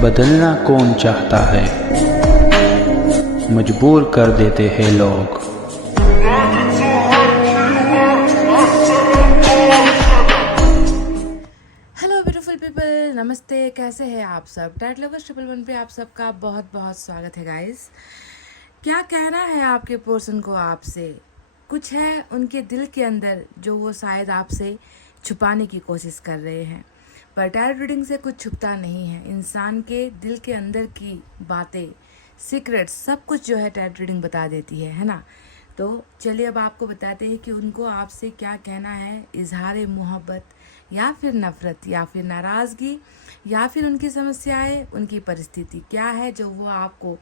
बदलना कौन चाहता है, मजबूर कर देते हैं लोग। हेलो ब्यूटीफुल पीपल, नमस्ते। कैसे हैं आप सब? टैट लवर्स 111 पे आप सबका बहुत बहुत स्वागत है गाइस। क्या कहना है आपके पर्सन को आपसे? कुछ है उनके दिल के अंदर जो वो शायद आपसे छुपाने की कोशिश कर रहे हैं, पर टैट रीडिंग से कुछ छुपता नहीं है। इंसान के दिल के अंदर की बातें, सीक्रेट्स, सब कुछ जो है टैट रीडिंग बता देती है ना। तो चलिए अब आपको बताते हैं कि उनको आपसे क्या कहना है। इजहार मोहब्बत या फिर नफ़रत या फिर नाराज़गी या फिर उनकी समस्याएं, उनकी परिस्थिति क्या है जो वो आपको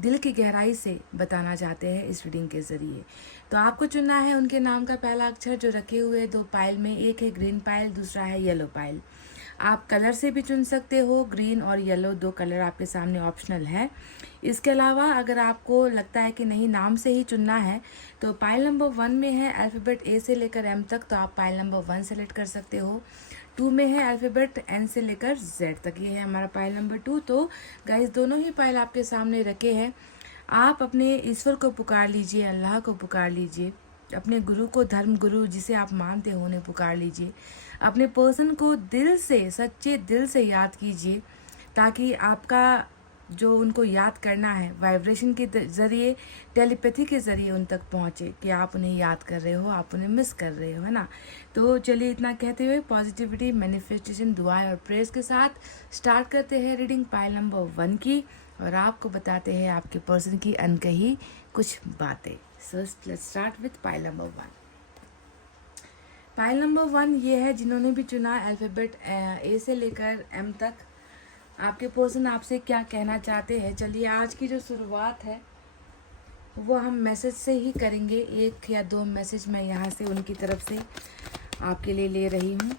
दिल की गहराई से बताना चाहते हैं इस रीडिंग के ज़रिए। तो आपको चुनना है उनके नाम का पहला अक्षर जो रखे हुए दो पाइल में, एक है ग्रीन पाइल, दूसरा है येलो पाइल। आप कलर से भी चुन सकते हो, ग्रीन और येलो दो कलर आपके सामने ऑप्शनल है। इसके अलावा अगर आपको लगता है कि नहीं नाम से ही चुनना है तो पाइल नंबर 1 में है अल्फ़ाबेट ए से लेकर एम तक, तो आप पाइल नंबर 1 सेलेक्ट कर सकते हो। 2 में है अल्फ़ाबेट एन से लेकर जेड तक, ये है हमारा पाइल नंबर 2। तो गाइस दोनों ही पाइल आपके सामने रखे हैं। आप अपने ईश्वर को पुकार लीजिए, अल्लाह को पुकार लीजिए, अपने गुरु को, धर्म गुरु जिसे आप मानते हो उन्हें पुकार लीजिए। अपने पर्सन को दिल से, सच्चे दिल से याद कीजिए ताकि आपका जो उनको याद करना है वाइब्रेशन के ज़रिए, टेलीपैथी के ज़रिए उन तक पहुँचे कि आप उन्हें याद कर रहे हो, आप उन्हें मिस कर रहे हो, है ना। तो चलिए इतना कहते हुए पॉजिटिविटी, मैनिफेस्टेशन, दुआएं और प्रेयर्स के साथ स्टार्ट करते हैं रीडिंग पाइल नंबर 1 की, और आपको बताते हैं आपके पर्सन की अनकही कुछ बातें। So let's start with pile number 1। Pile number 1 ये है जिन्होंने भी चुना अल्फ़ाबेट ए से लेकर एम तक। आपके पर्सन आपसे क्या कहना चाहते हैं? चलिए आज की जो शुरुआत है वो हम मैसेज से ही करेंगे। 1 या 2 मैसेज मैं यहाँ से उनकी तरफ से आपके लिए ले रही हूँ।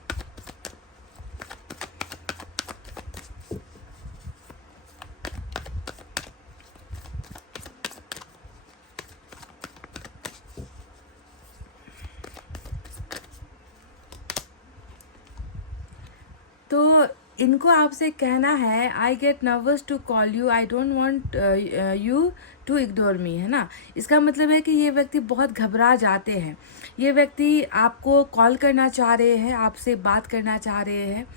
तो इनको आपसे कहना है, I get nervous to call you, I don't want you to ignore me, है ना। इसका मतलब है कि ये व्यक्ति बहुत घबरा जाते हैं। ये व्यक्ति आपको कॉल करना चाह रहे हैं, आपसे बात करना चाह रहे हैं।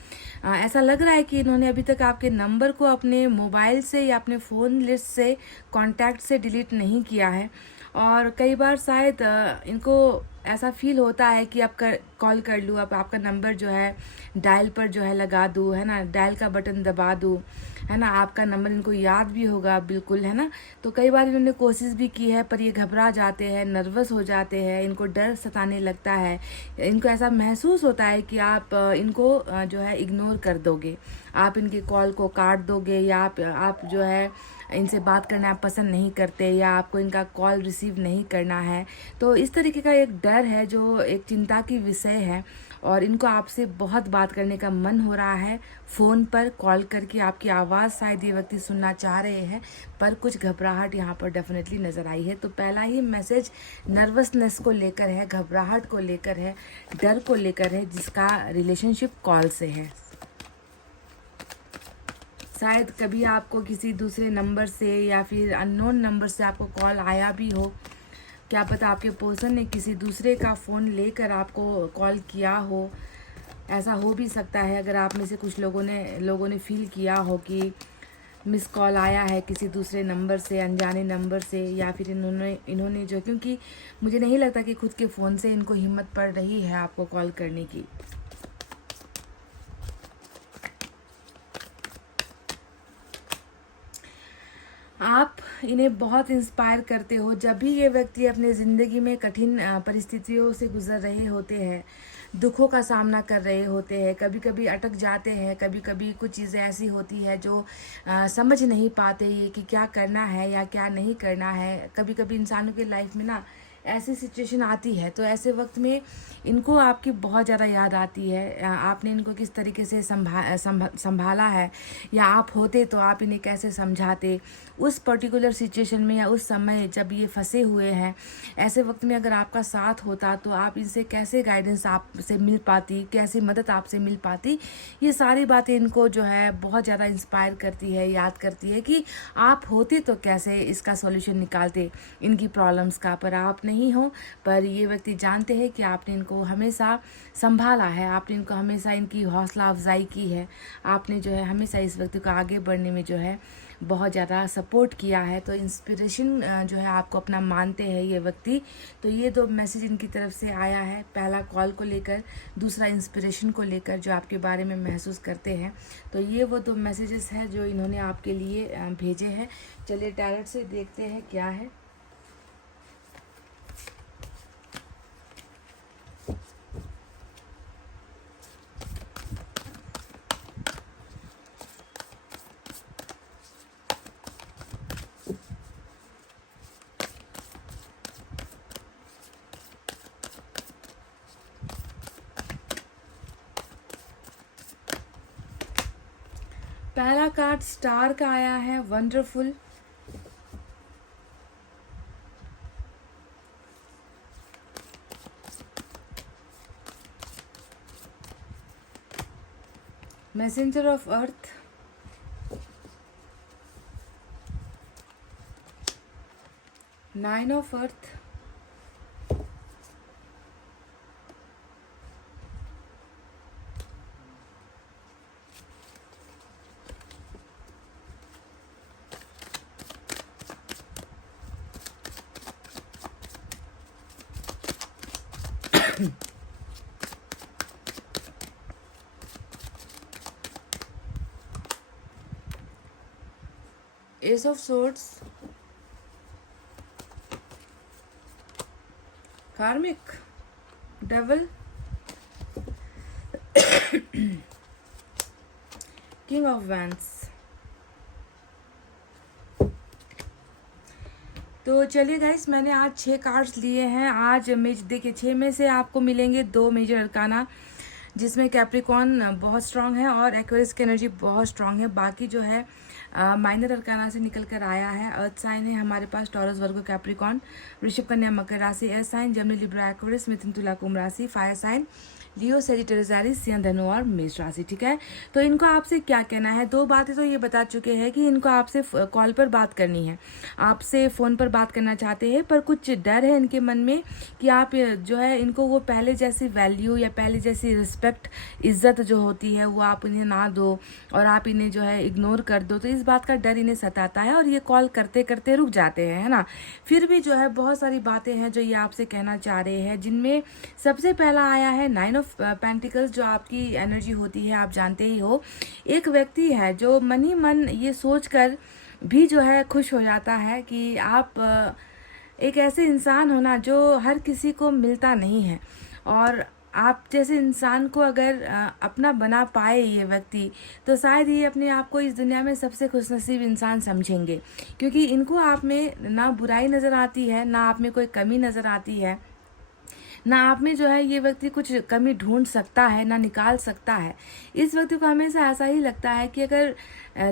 ऐसा लग रहा है कि इन्होंने अभी तक आपके नंबर को अपने मोबाइल से या अपने फ़ोन लिस्ट से, कॉन्टैक्ट से डिलीट नहीं किया है। और कई बार शायद इनको ऐसा फील होता है कि आप कॉल कर लूँ, अब आपका नंबर जो है डायल पर जो है लगा दूँ, है ना, डायल का बटन दबा दूँ, है ना, आपका नंबर इनको याद भी होगा बिल्कुल, है ना। तो कई बार इन्होंने कोशिश भी की है पर ये घबरा जाते हैं, नर्वस हो जाते हैं, इनको डर सताने लगता है। इनको ऐसा महसूस होता है कि आप इनको जो है इग्नोर कर दोगे, आप इनकी कॉल को काट दोगे, या आप जो है इनसे बात करना आप पसंद नहीं करते, या आपको इनका कॉल रिसीव नहीं करना है। तो इस तरीके का एक डर है जो एक चिंता की विषय है, और इनको आपसे बहुत बात करने का मन हो रहा है। फ़ोन पर कॉल करके आपकी आवाज़ शायद ये व्यक्ति सुनना चाह रहे हैं, पर कुछ घबराहट यहाँ पर डेफिनेटली नज़र आई है। तो पहला ही मैसेज नर्वसनेस को लेकर है, घबराहट को लेकर है, डर को लेकर है, जिसका रिलेशनशिप कॉल से है। शायद कभी आपको किसी दूसरे नंबर से या फिर अननोन नंबर से आपको कॉल आया भी हो। क्या पता आपके पर्सन ने किसी दूसरे का फ़ोन लेकर आपको कॉल किया हो, ऐसा हो भी सकता है। अगर आप में से कुछ लोगों ने फील किया हो कि मिस कॉल आया है किसी दूसरे नंबर से, अनजाने नंबर से, या फिर इन्होंने जो, क्योंकि मुझे नहीं लगता कि खुद के फ़ोन से इनको हिम्मत पड़ रही है आपको कॉल करने की। आप इन्हें बहुत इंस्पायर करते हो। जब भी ये व्यक्ति अपने ज़िंदगी में कठिन परिस्थितियों से गुजर रहे होते हैं, दुखों का सामना कर रहे होते हैं, कभी कभी अटक जाते हैं, कभी कभी कुछ चीज़ें ऐसी होती है जो समझ नहीं पाते ये कि क्या करना है या क्या नहीं करना है। कभी कभी इंसानों के लाइफ में ना ऐसी सिचुएशन आती है तो ऐसे वक्त में इनको आपकी बहुत ज़्यादा याद आती है। आपने इनको किस तरीके से संभाला है, या आप होते तो आप इन्हें कैसे समझाते उस पर्टिकुलर सिचुएशन में या उस समय जब ये फंसे हुए हैं। ऐसे वक्त में अगर आपका साथ होता तो आप इनसे कैसे गाइडेंस आपसे मिल पाती, कैसी मदद आपसे मिल पाती। ये सारी बातें इनको जो है बहुत ज़्यादा इंस्पायर करती है, याद करती है कि आप होते तो कैसे इसका सॉल्यूशन निकालते इनकी प्रॉब्लम्स का। पर आप नहीं हो, पर ये व्यक्ति जानते हैं कि आपने इनको हमेशा संभाला है, आपने इनको हमेशा इनकी हौसला अफजाई की है, आपने जो है हमेशा इस व्यक्ति को आगे बढ़ने में जो है बहुत ज़्यादा सपोर्ट किया है। तो इंस्पिरेशन जो है आपको अपना मानते हैं ये व्यक्ति। तो ये दो मैसेज इनकी तरफ से आया है, पहला कॉल को लेकर, दूसरा इंस्पिरेशन को लेकर जो आपके बारे में महसूस करते हैं। तो ये वो दो मैसेजेस हैं जो इन्होंने आपके लिए भेजे हैं। चलिए टैरोट से देखते हैं क्या है। पहला कार्ड स्टार का आया है, wonderful. Messenger of earth, nine of earth, S of swords, कार्मिक, डेविल, किंग ऑफ वैंड्स। तो चलिए गाइस, मैंने आज 6 कार्ड्स लिए हैं। आज देखिए 6 में से आपको मिलेंगे 2 मेजर अरकाना, जिसमें कैप्रिकॉन बहुत स्ट्रांग है और एक्वेरियस की एनर्जी बहुत स्ट्रांग है। बाकी जो है माइनर अरकाना से निकल कर आया है। अर्थ साइन है हमारे पास टॉरस, वर्गो, कैप्रिकॉन, वृषभ, कन्या, मकर राशि। Air sign Gemini, Libra, Aquarius, मिथुन, तुला, कुंभ राशि। Fire sign Leo, Sagittarius, Aries, सिंह, धनु और मेष राशि। ठीक है, तो इनको आपसे क्या कहना है? 2 बातें तो ये बता चुके हैं कि इनको आपसे कॉल पर बात करनी है, आपसे फ़ोन पर बात करना चाहते हैं, पर कुछ डर है इनके मन में कि आप जो है इनको वो पहले जैसी वैल्यू या पहले जैसी रिस्पेक्ट, इज्जत जो होती है वो आप इन्हें ना दो और आप इन्हें जो है इग्नोर कर दो। तो इस बात का डर इन्हें सताता है और ये कॉल करते करते रुक जाते हैं, है ना। फिर भी जो है बहुत सारी बातें हैं जो ये आपसे कहना चाह रहे हैं, जिनमें सबसे पहला आया है 9 ऑफ पेंटिकल्स। जो आपकी एनर्जी होती है आप जानते ही हो, एक व्यक्ति है जो मन ही मन ये सोच कर भी जो है खुश हो जाता है कि आप एक ऐसे इंसान हो ना जो हर किसी को मिलता नहीं है, और आप जैसे इंसान को अगर अपना बना पाए ये व्यक्ति, तो शायद ये अपने आप को इस दुनिया में सबसे खुशनसीब इंसान समझेंगे, क्योंकि इनको आप में ना बुराई नज़र आती है, ना आप में कोई कमी नज़र आती है, ना आप में जो है ये व्यक्ति कुछ कमी ढूंढ सकता है, ना निकाल सकता है। इस व्यक्ति को हमेशा ऐसा ही लगता है कि अगर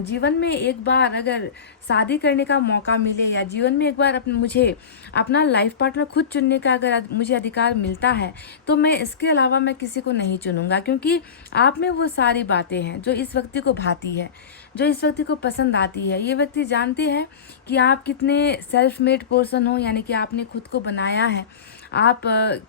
जीवन में एक बार अगर शादी करने का मौका मिले, या जीवन में एक बार मुझे अपना लाइफ पार्टनर खुद चुनने का अगर मुझे अधिकार मिलता है, तो मैं इसके अलावा मैं किसी को नहीं चुनूंगा, क्योंकि आप में वो सारी बातें हैं जो इस व्यक्ति को भाती है, जो इस व्यक्ति को पसंद आती है। ये व्यक्ति जानते हैं कि आप कितने सेल्फ मेड पर्सन हो, यानी कि आपने खुद को बनाया है, आप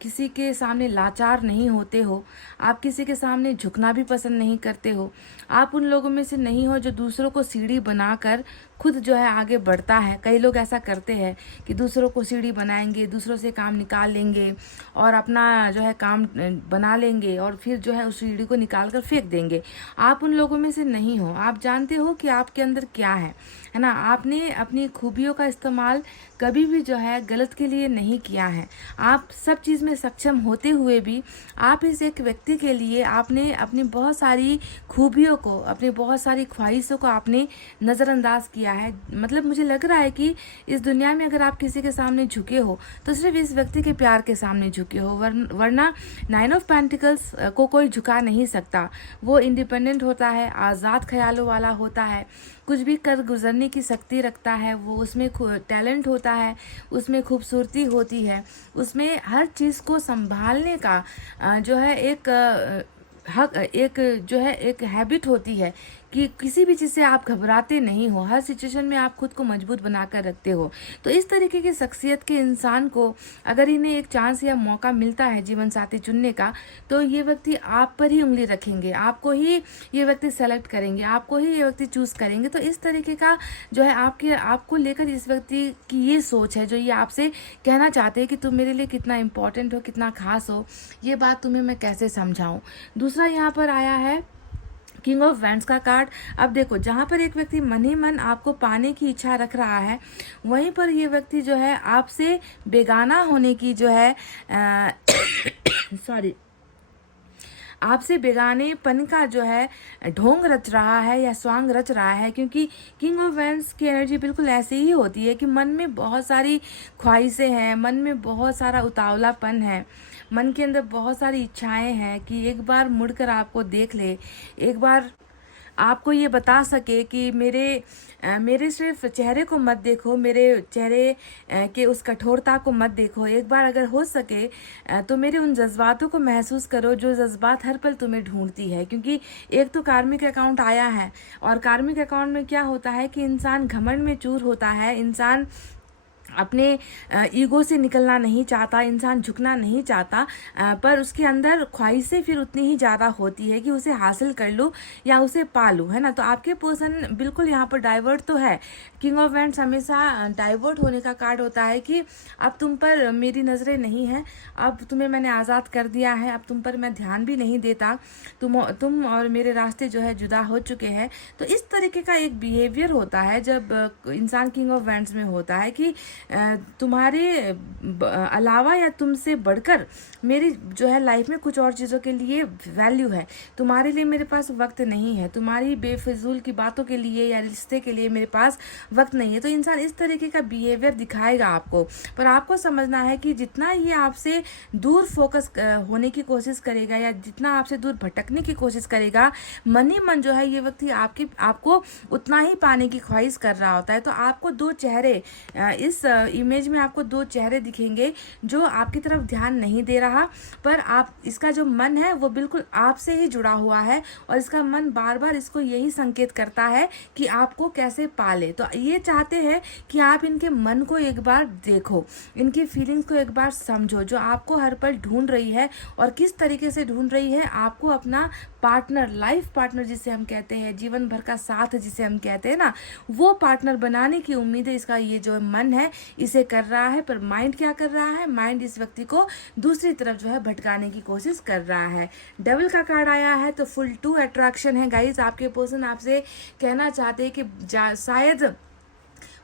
किसी के सामने लाचार नहीं होते हो, आप किसी के सामने झुकना भी पसंद नहीं करते हो, आप उन लोगों में से नहीं हो जो दूसरों को सीढ़ी बनाकर खुद जो है आगे बढ़ता है। कई लोग ऐसा करते हैं कि दूसरों को सीढ़ी बनाएंगे, दूसरों से काम निकाल लेंगे और अपना जो है काम बना लेंगे और फिर जो है उस सीढ़ी को निकाल कर फेंक देंगे। आप उन लोगों में से नहीं हो, आप जानते हो कि आपके अंदर क्या है ना। आपने अपनी खूबियों का इस्तेमाल कभी भी जो है गलत के लिए नहीं किया है। आप सब चीज़ में सक्षम होते हुए भी आप इस एक व्यक्ति के लिए आपने अपनी बहुत सारी खूबियों को, अपनी बहुत सारी ख्वाहिशों को आपने नज़रअंदाज किया किया है, मतलब मुझे लग रहा है कि इस दुनिया में अगर आप किसी के सामने झुके हो तो सिर्फ इस व्यक्ति के प्यार के सामने झुके हो, वरना 9 ऑफ पेंटिकल्स को कोई झुका नहीं सकता। वो इंडिपेंडेंट होता है, आज़ाद ख्यालों वाला होता है, कुछ भी कर गुजरने की शक्ति रखता है, वो उसमें टैलेंट होता है, उसमें खूबसूरती होती है, उसमें हर चीज़ को संभालने का जो है एक हैबिट होती है कि किसी भी चीज़ से आप घबराते नहीं हो, हर सिचुएशन में आप खुद को मजबूत बनाकर रखते हो। तो इस तरीके की शख्सियत के इंसान को अगर इन्हें एक चांस या मौका मिलता है जीवन साथी चुनने का, तो ये व्यक्ति आप पर ही उंगली रखेंगे, आपको ही ये व्यक्ति सेलेक्ट करेंगे, आपको ही ये व्यक्ति चूज़ करेंगे। तो इस तरीके का जो है आपको लेकर इस व्यक्ति की ये सोच है, जो ये आपसे कहना चाहते हैं कि तुम मेरे लिए कितना इंपॉर्टेंट हो, कितना खास हो, ये बात तुम्हें मैं कैसे समझाऊं। दूसरा यहाँ पर आया है किंग ऑफ वैंड्स का कार्ड। अब देखो, जहाँ पर एक व्यक्ति मन ही मन आपको पाने की इच्छा रख रहा है, वहीं पर ये व्यक्ति जो है आपसे बेगाना होने की जो है सॉरी आपसे बेगानेपन का जो है ढोंग रच रहा है या स्वांग रच रहा है। क्योंकि किंग ऑफ वैंड्स की एनर्जी बिल्कुल ऐसी ही होती है कि मन में बहुत सारी ख्वाहिशें हैं, मन में बहुत सारा उतावलापन है, मन के अंदर बहुत सारी इच्छाएं हैं कि एक बार मुड़कर आपको देख ले, एक बार आपको ये बता सके कि मेरे सिर्फ चेहरे को मत देखो, मेरे चेहरे के उस कठोरता को मत देखो, एक बार अगर हो सके तो मेरे उन जज्बातों को महसूस करो जो जज्बात हर पल तुम्हें ढूंढती है। क्योंकि एक तो कार्मिक अकाउंट आया है, और कार्मिक अकाउंट में क्या होता है कि इंसान घमंड में चूर होता है, इंसान अपने ईगो से निकलना नहीं चाहता, इंसान झुकना नहीं चाहता, पर उसके अंदर ख्वाहिशें फिर उतनी ही ज़्यादा होती है कि उसे हासिल कर लूँ या उसे पा लूँ, है ना। तो आपके पर्सन बिल्कुल यहाँ पर डाइवर्ट तो है। किंग ऑफ वैंड्स हमेशा डाइवर्ट होने का कार्ड होता है कि अब तुम पर मेरी नज़रें नहीं हैं, अब तुम्हें मैंने आज़ाद कर दिया है, अब तुम पर मैं ध्यान भी नहीं देता, तुम और मेरे रास्ते जो है जुदा हो चुके हैं। तो इस तरीके का एक बिहेवियर होता है जब इंसान किंग ऑफ वैंड्स में होता है कि तुम्हारे अलावा या तुमसे बढ़कर मेरी जो है लाइफ में कुछ और चीज़ों के लिए वैल्यू है, तुम्हारे लिए मेरे पास वक्त नहीं है, तुम्हारी बेफिजूल की बातों के लिए या रिश्ते के लिए मेरे पास वक्त नहीं है। तो इंसान इस तरीके का बिहेवियर दिखाएगा आपको, पर आपको समझना है कि जितना ये आपसे दूर फोकस होने की कोशिश करेगा या जितना आपसे दूर भटकने की कोशिश करेगा, मन ही मन जो है ये व्यक्ति आपको उतना ही पाने की ख्वाहिश कर रहा होता है। तो आपको दो चेहरे इस इमेज में आपको दो चेहरे दिखेंगे, जो आपकी तरफ ध्यान नहीं दे रहा, पर इसका जो मन है वो बिल्कुल आपसे ही जुड़ा हुआ है, और इसका मन बार बार इसको यही संकेत करता है कि आपको कैसे पाले। तो ये चाहते हैं कि आप इनके मन को एक बार देखो, इनकी फीलिंग्स को एक बार समझो, जो आपको हर पल ढूंढ रही है, और किस तरीके से ढूंढ रही है। आपको अपना पार्टनर, लाइफ पार्टनर जिसे हम कहते हैं, जीवन भर का साथ जिसे हम कहते हैं ना, वो पार्टनर बनाने की उम्मीद है इसका ये जो मन है इसे कर रहा है। पर माइंड क्या कर रहा है, माइंड इस व्यक्ति को दूसरी तरफ जो है भटकाने की कोशिश कर रहा है। डेविल का कार्ड आया है, तो फुल टू अट्रैक्शन है गाइज। आपके पर्सन आपसे कहना चाहते हैं कि शायद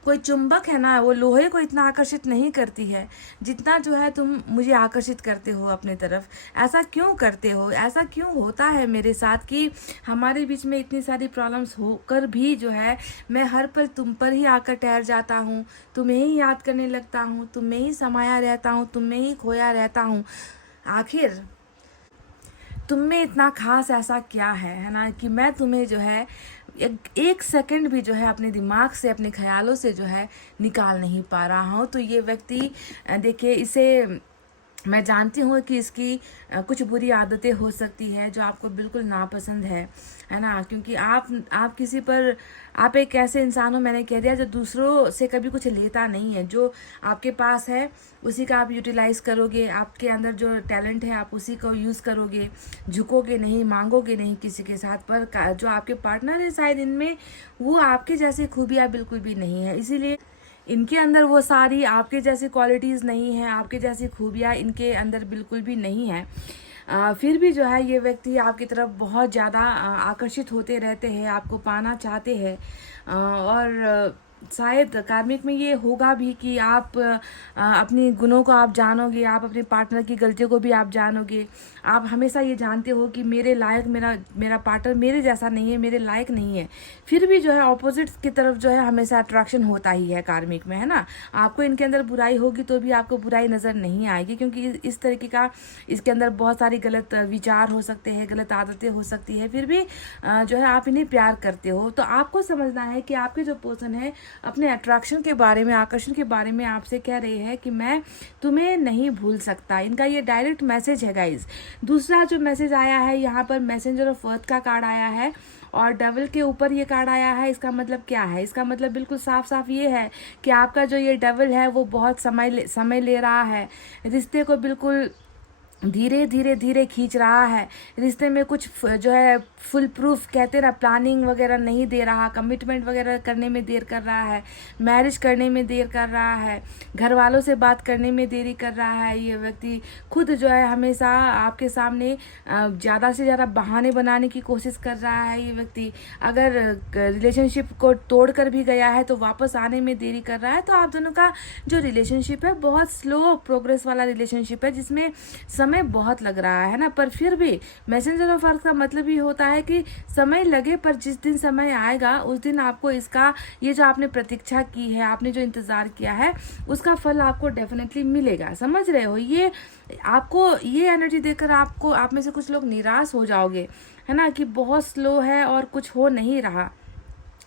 कोई चुंबक है ना, वो लोहे को इतना आकर्षित नहीं करती है जितना जो है तुम मुझे आकर्षित करते हो अपने तरफ। ऐसा क्यों करते हो, ऐसा क्यों होता है मेरे साथ कि हमारे बीच में इतनी सारी प्रॉब्लम्स होकर भी जो है मैं हर पल तुम पर ही आकर ठहर जाता हूँ, तुम्हें ही याद करने लगता हूँ, तुम्हें ही समाया रहता हूँ, तुम्हें ही खोया रहता हूँ। आखिर तुम में इतना खास ऐसा क्या है ना, कि मैं तुम्हें जो है एक सेकंड भी जो है अपने दिमाग से, अपने ख्यालों से जो है निकाल नहीं पा रहा हूँ। तो ये व्यक्ति देखिए, इसे मैं जानती हूँ कि इसकी कुछ बुरी आदतें हो सकती है जो आपको बिल्कुल नापसंद है ना। क्योंकि आप किसी पर, आप एक ऐसे इंसान हो, मैंने कह दिया, जो दूसरों से कभी कुछ लेता नहीं है। जो आपके पास है उसी का आप यूटिलाइज़ करोगे, आपके अंदर जो टैलेंट है आप उसी को यूज़ करोगे, झुकोगे नहीं, मांगोगे नहीं किसी के साथ। पर जो आपके पार्टनर है शायद इनमें वो आपके जैसी खूबियाँ बिल्कुल भी नहीं है, इसीलिए इनके अंदर वो सारी आपके जैसी क्वालिटीज़ नहीं हैं, आपके जैसी खूबियाँ इनके अंदर बिल्कुल भी नहीं है। फिर भी जो है ये व्यक्ति आपकी तरफ बहुत ज़्यादा आकर्षित होते रहते हैं, आपको पाना चाहते हैं, और शायद कार्मिक में ये होगा भी कि आप अपनी गुणों को आप जानोगे, आप अपने पार्टनर की गलतियों को भी आप जानोगे। आप हमेशा ये जानते हो कि मेरे लायक मेरा पार्टनर मेरे जैसा नहीं है, मेरे लायक नहीं है। फिर भी जो है ऑपोजिट की तरफ जो है हमेशा अट्रैक्शन होता ही है कार्मिक में, है ना। आपको इनके अंदर बुराई होगी तो भी आपको बुराई नज़र नहीं आएगी, क्योंकि इस तरीके का इसके अंदर बहुत सारी गलत विचार हो सकते हैं, गलत आदतें हो सकती है। फिर भी जो है आप इन्हें प्यार करते हो। तो आपको समझना है कि आपके जो पर्सन है अपने अट्रैक्शन के बारे में, आकर्षण के बारे में आपसे कह रहे हैं कि मैं तुम्हें नहीं भूल सकता। इनका ये डायरेक्ट मैसेज है गाइज। दूसरा जो मैसेज आया है यहाँ पर मैसेंजर ऑफ अर्थ का कार्ड आया है और डेविल के ऊपर ये कार्ड आया है। इसका मतलब क्या है? इसका मतलब बिल्कुल साफ साफ ये है कि आपका जो ये डेविल है वो बहुत समय ले रहा है, रिश्ते को बिल्कुल धीरे धीरे धीरे खींच रहा है। रिश्ते में कुछ जो है फुल प्रूफ कहते ना, प्लानिंग वगैरह नहीं दे रहा, कमिटमेंट वगैरह करने में देर कर रहा है, मैरिज करने में देर कर रहा है, घर वालों से बात करने में देरी कर रहा है। ये व्यक्ति खुद जो है हमेशा आपके सामने ज़्यादा से ज़्यादा बहाने बनाने की कोशिश कर रहा है। ये व्यक्ति अगर रिलेशनशिप को तोड़ कर भी गया है तो वापस आने में देरी कर रहा है। तो आप दोनों का जो रिलेशनशिप है बहुत स्लो प्रोग्रेस वाला रिलेशनशिप है, जिसमें समय बहुत लग रहा है ना। पर फिर भी मैसेंजर ऑफ अर्थ का मतलब ये होता है कि समय लगे, पर जिस दिन समय आएगा उस दिन आपको इसका, ये जो आपने प्रतीक्षा की है, आपने जो इंतजार किया है, उसका फल आपको डेफिनेटली मिलेगा। समझ रहे हो? ये आपको ये एनर्जी देकर आपको, आप में से कुछ लोग निराश हो जाओगे, है ना, कि बहुत स्लो है और कुछ हो नहीं रहा,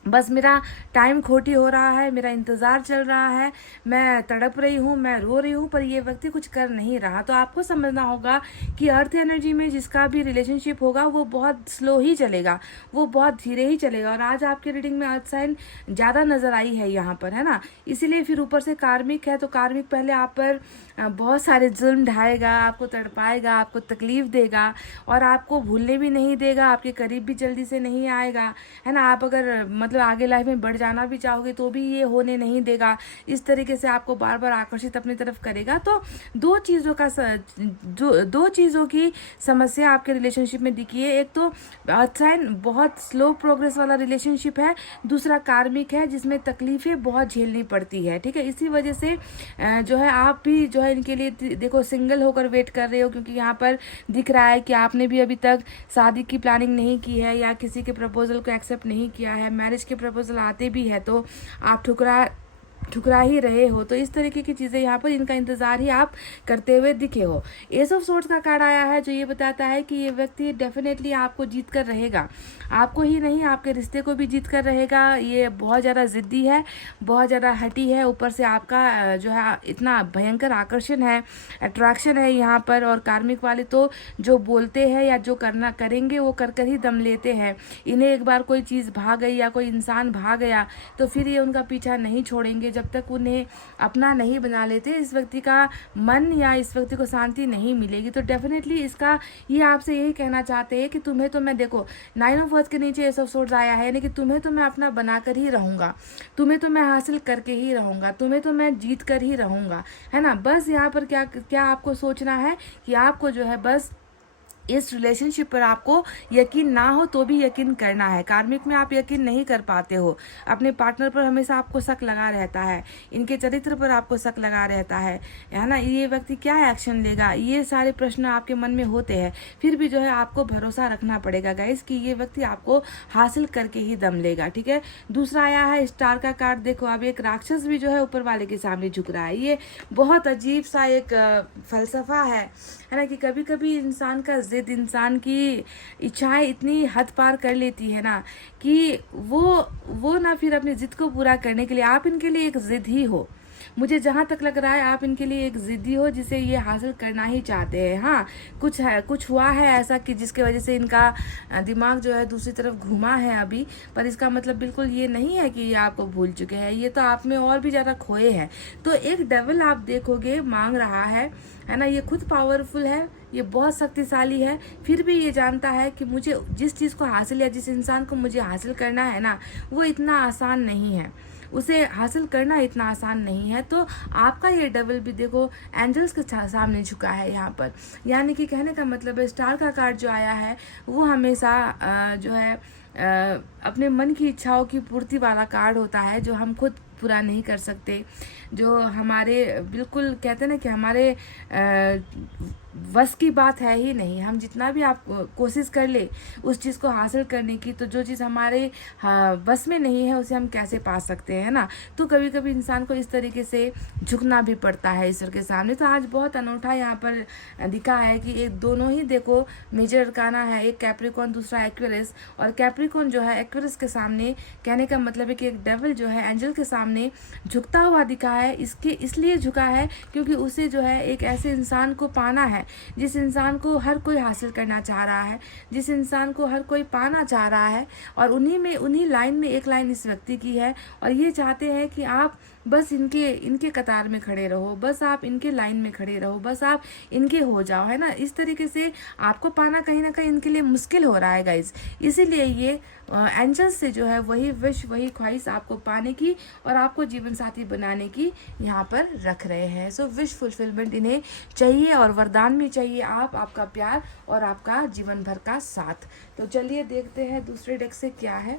बस मेरा टाइम खोटी हो रहा है, मेरा इंतज़ार चल रहा है, मैं तड़प रही हूँ, मैं रो रही हूँ, पर ये व्यक्ति कुछ कर नहीं रहा। तो आपको समझना होगा कि अर्थ एनर्जी में जिसका भी रिलेशनशिप होगा वो बहुत स्लो ही चलेगा, वो बहुत धीरे ही चलेगा। और आज आपके रीडिंग में अर्थ साइन ज़्यादा नज़र आई है यहाँ पर, है ना। इसीलिए फिर ऊपर से कार्मिक है, तो कार्मिक पहले आप पर बहुत सारे जुल्म ढाएगा, आपको तड़पाएगा, आपको तकलीफ देगा और आपको भूलने भी नहीं देगा, आपके करीब भी जल्दी से नहीं आएगा, है ना। आप अगर मतलब आगे लाइफ में बढ़ जाना भी चाहोगे तो भी ये होने नहीं देगा। इस तरीके से आपको बार बार आकर्षित अपनी तरफ करेगा। तो दो चीज़ों की समस्या आपके रिलेशनशिप में दिखी है। एक तो अर्थ साइन बहुत स्लो प्रोग्रेस वाला रिलेशनशिप है, दूसरा कार्मिक है जिसमें तकलीफें बहुत झेलनी पड़ती है, ठीक है। इसी वजह से जो है आप भी जो है इनके लिए देखो सिंगल होकर वेट कर रहे हो, क्योंकि यहाँ पर दिख रहा है कि आपने भी अभी तक शादी की प्लानिंग नहीं की है या किसी के प्रपोजल को एक्सेप्ट नहीं किया है। मैरिज के प्रपोजल आते भी है तो आप ठुकरा ही रहे हो। तो इस तरीके की चीज़ें यहाँ पर, इनका इंतज़ार ही आप करते हुए दिखे हो। एस ऑफ सोर्ड्स का कार्ड आया है जो ये बताता है कि ये व्यक्ति डेफिनेटली आपको जीत कर रहेगा, आपको ही नहीं आपके रिश्ते को भी जीत कर रहेगा। ये बहुत ज़्यादा ज़िद्दी है, बहुत ज़्यादा हटी है, ऊपर से आपका जो है इतना भयंकर आकर्षण है, अट्रैक्शन है यहाँ पर। और कार्मिक वाले तो जो बोलते हैं या जो करना करेंगे वो कर कर ही दम लेते हैं। इन्हें एक बार कोई चीज़ भाग गई या कोई इंसान भाग गया तो फिर ये उनका पीछा नहीं छोड़ेंगे जब तक उन्हें अपना नहीं बना लेते। इस व्यक्ति का मन या इस व्यक्ति को शांति नहीं मिलेगी। तो डेफिनेटली इसका ये आपसे यही कहना चाहते हैं कि तुम्हें तो मैं, देखो 9 ऑफ अर्थ के नीचे एस ऑफ सोर्ड्स आया है, यानी कि तुम्हें तो मैं अपना बनाकर ही रहूँगा, तुम्हें तो मैं हासिल करके ही रहूँगा, तुम्हें तो मैं जीत कर ही रहूँगा, है ना। बस यहाँ पर क्या आपको सोचना है कि आपको जो है बस इस रिलेशनशिप पर आपको यकीन ना हो तो भी यकीन करना है। कार्मिक में आप यकीन नहीं कर पाते हो, अपने पार्टनर पर हमेशा आपको शक लगा रहता है, इनके चरित्र पर आपको शक लगा रहता है ना। ये व्यक्ति क्या एक्शन लेगा, ये सारे प्रश्न आपके मन में होते हैं। फिर भी जो है आपको भरोसा रखना पड़ेगा गाइस कि ये व्यक्ति आपको हासिल करके ही दम लेगा, ठीक है। दूसरा आया है स्टार का कार्ड। देखो अब एक राक्षस भी जो है ऊपर वाले के सामने झुक रहा है। ये बहुत अजीब सा एक फलसफा है ना, कि कभी कभी इंसान का जिद, इंसान की इच्छाएं इतनी हद पार कर लेती है ना कि वो ना फिर अपनी जिद को पूरा करने के लिए, आप इनके लिए एक जिद ही हो। मुझे जहाँ तक लग रहा है आप इनके लिए एक जिद्दी हो जिसे ये हासिल करना ही चाहते हैं। हाँ, कुछ हुआ है ऐसा कि जिसके वजह से इनका दिमाग जो है दूसरी तरफ घुमा है अभी, पर इसका मतलब बिल्कुल ये नहीं है कि ये आपको भूल चुके हैं, ये तो आप में और भी ज़्यादा खोए हैं। तो एक डेविल आप देखोगे मांग रहा है ना। ये खुद पावरफुल है, ये बहुत शक्तिशाली है, फिर भी ये जानता है कि मुझे जिस चीज़ को हासिल या जिस इंसान को मुझे हासिल करना है ना, वो इतना आसान नहीं है, उसे हासिल करना इतना आसान नहीं है। तो आपका ये डेविल भी देखो एंजल्स के सामने झुका है यहाँ पर, यानी कि कहने का मतलब है स्टार का कार्ड जो आया है वो हमेशा जो है अपने मन की इच्छाओं की पूर्ति वाला कार्ड होता है, जो हम खुद पूरा नहीं कर सकते, जो हमारे बिल्कुल कहते हैं ना कि हमारे बस की बात है ही नहीं। हम जितना भी आप कोशिश कर ले उस चीज़ को हासिल करने की, तो जो चीज़ हमारे बस में नहीं है उसे हम कैसे पा सकते हैं ना। तो कभी कभी इंसान को इस तरीके से झुकना भी पड़ता है ईश्वर के सामने। तो आज बहुत अनोखा यहाँ पर दिखा है कि एक दोनों ही देखो मेजर अरकाना है, एक कैप्रिकॉन दूसरा एक्वेरियस। और कैप्रिकॉन जो है एक्वेरियस के सामने, कहने का मतलब है कि एक डेविल जो है एंजल के सामने झुकता हुआ दिखा है। इसके इसलिए झुका है क्योंकि उसे जो है एक ऐसे इंसान को पाना है जिस इंसान को हर कोई हासिल करना चाह रहा है, जिस इंसान को हर कोई पाना चाह रहा है। और उन्हीं लाइन में एक लाइन इस व्यक्ति की है, और ये चाहते हैं कि आप बस इनके कतार में खड़े रहो, बस आप इनके लाइन में खड़े रहो, बस आप इनके हो जाओ, है ना। इस तरीके से आपको पाना कहीं ना कहीं इनके लिए मुश्किल हो रहा है गाइज। इसीलिए ये एंजल्स से जो है वही विश वही ख्वाहिश आपको पाने की और आपको जीवन साथी बनाने की यहाँ पर रख रहे हैं। सो विश फुलफिलमेंट इन्हें चाहिए और वरदान में चाहिए आपका प्यार और आपका जीवन भर का साथ। तो चलिए देखते हैं दूसरे डेक से क्या है।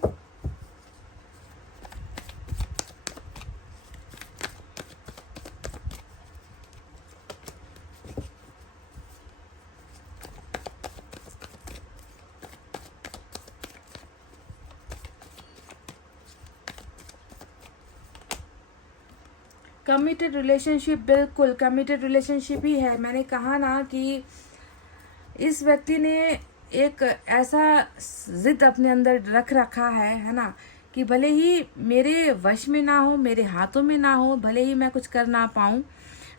कमिटेड रिलेशनशिप, बिल्कुल कमिटेड रिलेशनशिप ही है। मैंने कहा ना कि इस व्यक्ति ने एक ऐसा जिद अपने अंदर रख रखा है ना, कि भले ही मेरे वश में ना हो, मेरे हाथों में ना हो, भले ही मैं कुछ कर ना पाऊँ,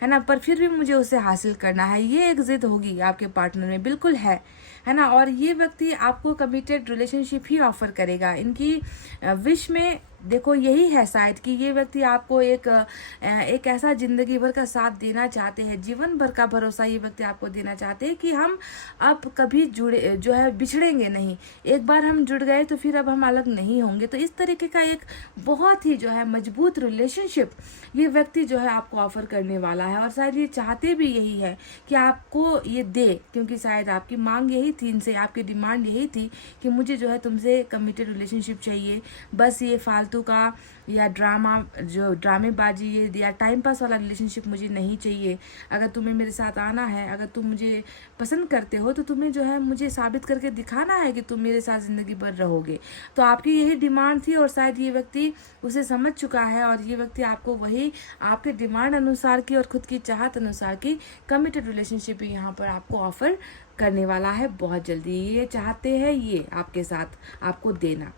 है ना, पर फिर भी मुझे उसे हासिल करना है। ये एक जिद होगी आपके पार्टनर में, बिल्कुल है ना। और ये व्यक्ति आपको कमिटेड रिलेशनशिप ही ऑफर करेगा। इनकी विश में देखो यही है शायद कि ये व्यक्ति आपको एक ऐसा जिंदगी भर का साथ देना चाहते हैं, जीवन भर का भरोसा ये व्यक्ति आपको देना चाहते हैं कि हम अब कभी जुड़े जो है बिछड़ेंगे नहीं, एक बार हम जुड़ गए तो फिर अब हम अलग नहीं होंगे। तो इस तरीके का एक बहुत ही जो है मजबूत रिलेशनशिप ये व्यक्ति जो है आपको ऑफर करने वाला है। और शायद ये चाहते भी यही है कि आपको ये दे, क्योंकि शायद आपकी मांग यही थी इनसे, आपकी डिमांड यही थी कि मुझे जो है तुमसे कमिटेड रिलेशनशिप चाहिए, बस ये फालतू का या ड्रामेबाजी या टाइम पास वाला रिलेशनशिप मुझे नहीं चाहिए। अगर तुम्हें मेरे साथ आना है, अगर तुम मुझे पसंद करते हो, तो तुम्हें जो है मुझे साबित करके दिखाना है कि तुम मेरे साथ ज़िंदगी भर रहोगे। तो आपकी यही डिमांड थी और शायद ये व्यक्ति उसे समझ चुका है और ये व्यक्ति आपको वही आपके डिमांड अनुसार की और खुद की चाहत अनुसार की कमिटेड रिलेशनशिप यहाँ पर आपको ऑफर करने वाला है बहुत जल्दी। ये चाहते हैं ये आपके साथ आपको देना।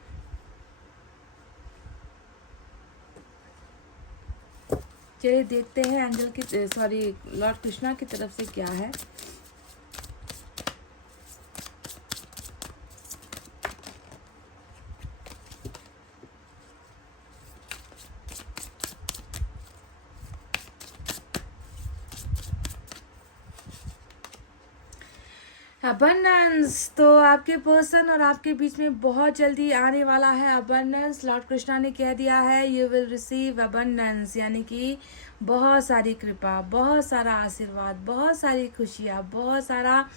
चलिए देखते हैं एंजल की लॉर्ड कृष्णा की तरफ से क्या है। अबंडेंस, तो आपके पर्सन और आपके बीच में बहुत जल्दी आने वाला है अबंडेंस। लॉर्ड कृष्णा ने कह दिया है यू विल रिसीव अबंडेंस, यानी कि बहुत सारी कृपा, बहुत सारा आशीर्वाद, बहुत सारी खुशियाँ, बहुत सारा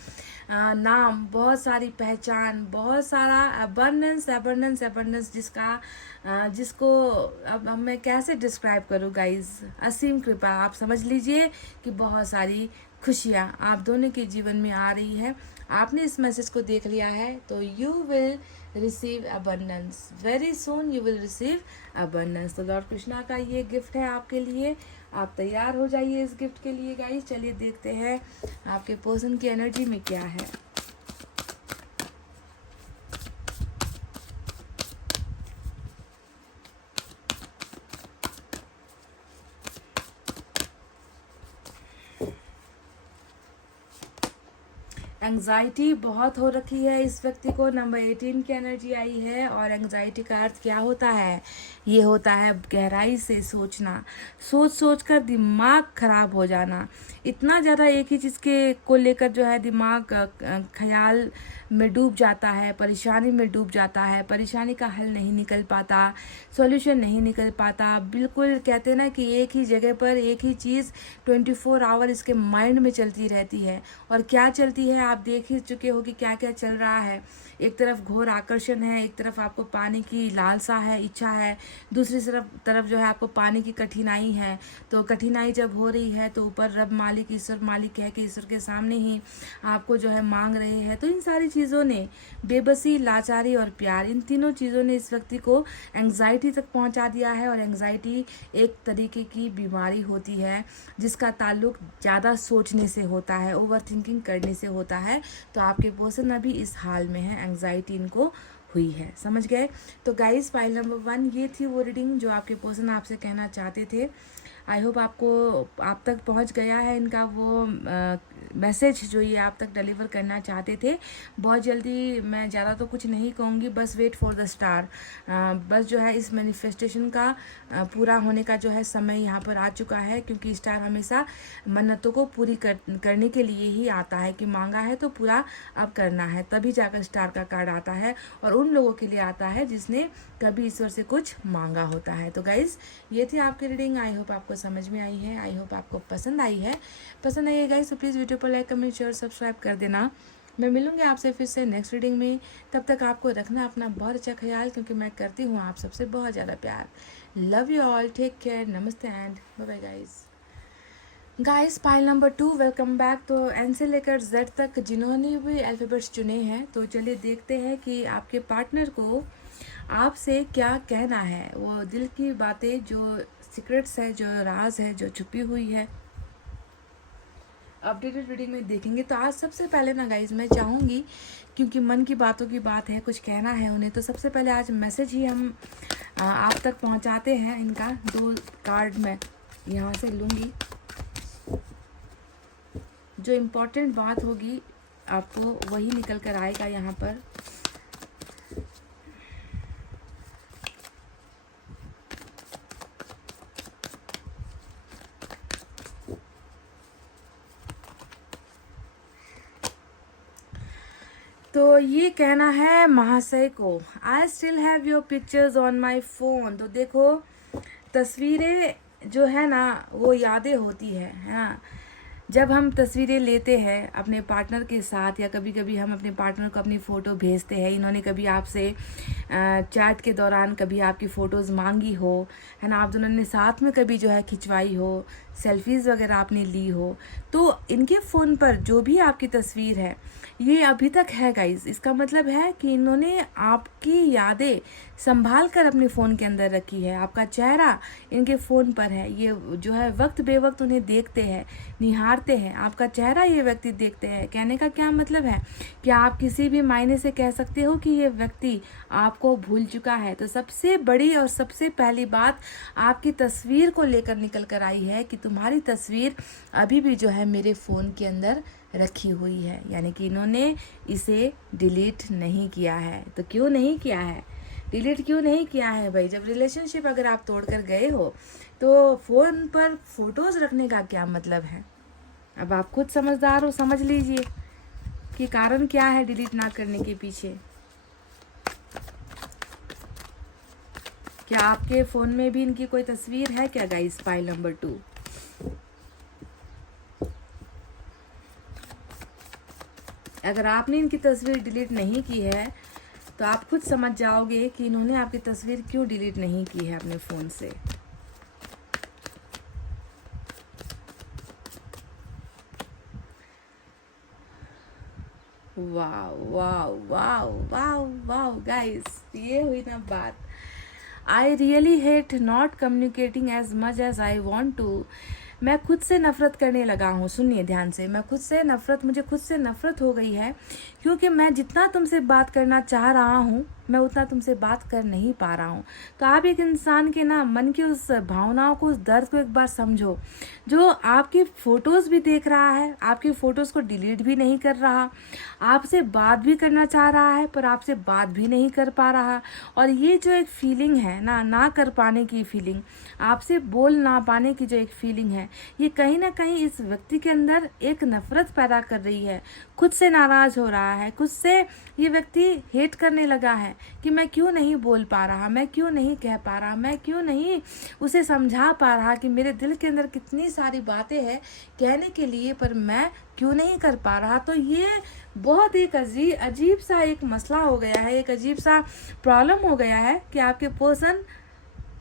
नाम, बहुत सारी पहचान, बहुत सारा अबंडेंस अबंडेंस अबंडेंस, जिसको अब मैं कैसे डिस्क्राइब करूँ गाइज। असीम कृपा, आप समझ लीजिए कि बहुत सारी खुशियाँ आप दोनों के जीवन में आ रही है। आपने इस मैसेज को देख लिया है तो you will receive abundance, very soon you will receive abundance. तो लॉर्ड कृष्णा का ये गिफ्ट है आपके लिए, आप तैयार हो जाइए इस गिफ्ट के लिए गाइस। चलिए देखते हैं आपके पर्सन की एनर्जी में क्या है। एंग्जाइटी बहुत हो रखी है इस व्यक्ति को, नंबर 18 की एनर्जी आई है। और एंग्जाइटी का अर्थ क्या होता है? ये होता है गहराई से सोचना, सोच कर दिमाग खराब हो जाना। इतना ज़्यादा एक ही चीज़ को लेकर जो है दिमाग ख्याल में डूब जाता है, परेशानी में डूब जाता है, परेशानी का हल नहीं निकल पाता, सॉल्यूशन नहीं निकल पाता। बिल्कुल कहते हैं ना कि एक ही जगह पर एक ही चीज़ 24 आवर इसके माइंड में चलती रहती है। और क्या चलती है आप देख ही चुके हो कि क्या क्या चल रहा है। एक तरफ घोर आकर्षण है, एक तरफ आपको पाने की लालसा है, इच्छा है, दूसरी तरफ जो है आपको पाने की कठिनाई है। तो कठिनाई जब हो रही है तो ऊपर रब मालिक, ईश्वर मालिक कह के ईश्वर के सामने ही आपको जो है मांग रहे हैं। तो इन सारी चीज़ों ने, बेबसी, लाचारी और प्यार, इन तीनों चीज़ों ने इस व्यक्ति को एंग्जाइटी तक पहुंचा दिया है। और एंग्जाइटी एक तरीके की बीमारी होती है जिसका ताल्लुक ज़्यादा सोचने से होता है, ओवर थिंकिंग करने से होता है। तो आपके पर्सन अभी इस हाल में है, एंग्जाइटी इनको हुई है। समझ गए? तो गाइस, फाइल नंबर 1 ये थी वो रीडिंग जो आपके पर्सन आपसे कहना चाहते थे। आई होप आप तक पहुंच गया है इनका वो मैसेज जो ये आप तक डिलीवर करना चाहते थे। बहुत जल्दी, मैं ज़्यादा तो कुछ नहीं कहूँगी, बस वेट फॉर द स्टार। बस जो है इस मैनिफेस्टेशन का पूरा होने का जो है समय यहाँ पर आ चुका है, क्योंकि स्टार हमेशा मन्नतों को पूरी करने के लिए ही आता है कि मांगा है तो पूरा अब करना है, तभी जाकर स्टार का कार्ड आता है। और उन लोगों के लिए आता है जिसने कभी ईश्वर से कुछ मांगा होता है। तो गाइज, ये थी आपकी रीडिंग। आई होप आपको समझ में आई है, आई होप आपको पसंद आई है। पसंद आई है गाइज तो प्लीज़ वीडियो पर लाइक, कमेंट, शेयर, सब्सक्राइब कर देना। मैं मिलूंगी आपसे फिर से नेक्स्ट रीडिंग में। तब तक आपको रखना अपना बहुत अच्छा ख्याल, क्योंकि मैं करती हूँ आप सबसे बहुत ज़्यादा प्यार। Love you all, take care, नमस्ते and bye bye guys. Pile number 2, welcome back. तो एन से लेकर जेड तक जिन्होंने भी अल्फ़ाबेट्स चुने हैं, तो चलिए देखते हैं कि आपके पार्टनर को आपसे क्या कहना है। वो दिल की बातें, जो सीक्रेट्स है, जो राज है, जो छुपी हुई है, अपडेटेड रीडिंग में देखेंगे। तो आज सबसे पहले ना गाइज, मैं चाहूँगी, क्योंकि मन की बातों की बात है, कुछ कहना है उन्हें, तो सबसे पहले आज मैसेज ही हम आप तक पहुँचाते हैं। इनका 2 कार्ड मैं यहाँ से लूँगी। जो इम्पोर्टेंट बात होगी आपको वही निकल कर आएगा यहाँ पर। तो ये कहना है महाशय को, I still have your pictures on my phone. तो देखो, तस्वीरें जो है ना वो यादें होती है ना। जब हम तस्वीरें लेते हैं अपने पार्टनर के साथ, या कभी कभी हम अपने पार्टनर को अपनी फ़ोटो भेजते हैं, इन्होंने कभी आपसे चैट के दौरान कभी आपकी फ़ोटोज़ मांगी हो, है ना, आप दोनों ने साथ में कभी जो है खिंचवाई हो, सेल्फीज़ वगैरह आपने ली हो, तो इनके फ़ोन पर जो भी आपकी तस्वीर है ये अभी तक है गाइज। इसका मतलब है कि इन्होंने आपकी यादें संभाल कर अपने फ़ोन के अंदर रखी है। आपका चेहरा इनके फ़ोन पर है। ये जो है वक्त बेवक्त उन्हें देखते हैं, निहारते हैं। आपका चेहरा ये व्यक्ति देखते हैं। कहने का क्या मतलब है कि आप किसी भी मायने से कह सकते हो कि ये व्यक्ति आपको भूल चुका है। तो सबसे बड़ी और सबसे पहली बात आपकी तस्वीर को लेकर निकल कर आई है कि तुम्हारी तस्वीर अभी भी जो है मेरे फ़ोन के अंदर रखी हुई है, यानी कि इन्होंने इसे डिलीट नहीं किया है। तो क्यों नहीं किया है, डिलीट क्यों नहीं किया है भाई? जब रिलेशनशिप अगर आप तोड़ कर गए हो तो फ़ोन पर फोटोज़ रखने का क्या मतलब है? अब आप खुद समझदार हो, समझ लीजिए कि कारण क्या है डिलीट ना करने के पीछे। क्या आपके फ़ोन में भी इनकी कोई तस्वीर है क्या गाइस? File number 2। अगर आपने इनकी तस्वीर डिलीट नहीं की है तो आप खुद समझ जाओगे कि इन्होंने आपकी तस्वीर क्यों डिलीट नहीं की है अपने फ़ोन से। Wow wow wow wow wow guys, ये हुई ना बात। I really hate not communicating as much as I want to. मैं खुद से नफ़रत करने लगा हूँ। सुनिए ध्यान से, मुझे खुद से नफ़रत हो गई है, क्योंकि मैं जितना तुमसे बात करना चाह रहा हूँ मैं उतना तुमसे बात कर नहीं पा रहा हूँ। तो आप एक इंसान के ना मन की उस भावनाओं को, उस दर्द को एक बार समझो। जो आपकी फ़ोटोज़ भी देख रहा है, आपकी फ़ोटोज़ को डिलीट भी नहीं कर रहा, आपसे बात भी करना चाह रहा है पर आपसे बात भी नहीं कर पा रहा। और ये जो एक फीलिंग है ना कर पाने की फीलिंग, आपसे बोल ना पाने की जो एक फीलिंग है, ये कहीं ना कहीं इस व्यक्ति के अंदर एक नफ़रत पैदा कर रही है। खुद से नाराज़ हो रहा है, खुद से ये व्यक्ति हेट करने लगा है। कि मैं क्यों नहीं बोल पा रहा, मैं क्यों नहीं कह पा रहा, मैं क्यों नहीं उसे समझा पा रहा कि मेरे दिल के अंदर कितनी सारी बातें हैं कहने के लिए, पर मैं क्यों नहीं कर पा रहा। तो ये बहुत एक अजीब सा एक मसला हो गया है, एक अजीब सा प्रॉब्लम हो गया है कि आपके पर्सन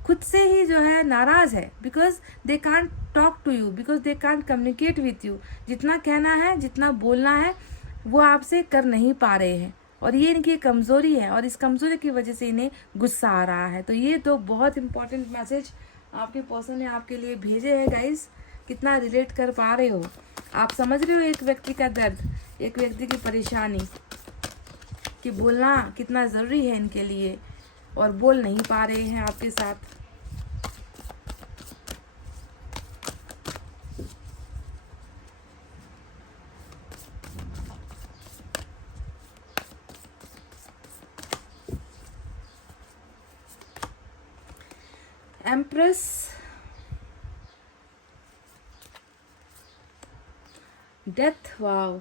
खुद से ही जो है नाराज़ है, because they can't talk to you, because they can't communicate with you. जितना कहना है, जितना बोलना है, वो आपसे कर नहीं पा रहे हैं, और ये इनकी कमज़ोरी है, और इस कमज़ोरी की वजह से इन्हें गुस्सा आ रहा है। तो ये तो बहुत इंपॉर्टेंट मैसेज आपके पर्सन ने आपके लिए भेजे हैं गाइस। कितना रिलेट कर पा रहे हो, आप समझ रहे हो एक व्यक्ति का दर्द, एक व्यक्ति की परेशानी, कि बोलना कितना ज़रूरी है इनके लिए, और बोल नहीं पा रहे हैं आपके साथ। एम्प्रेस, डेथ, वाव,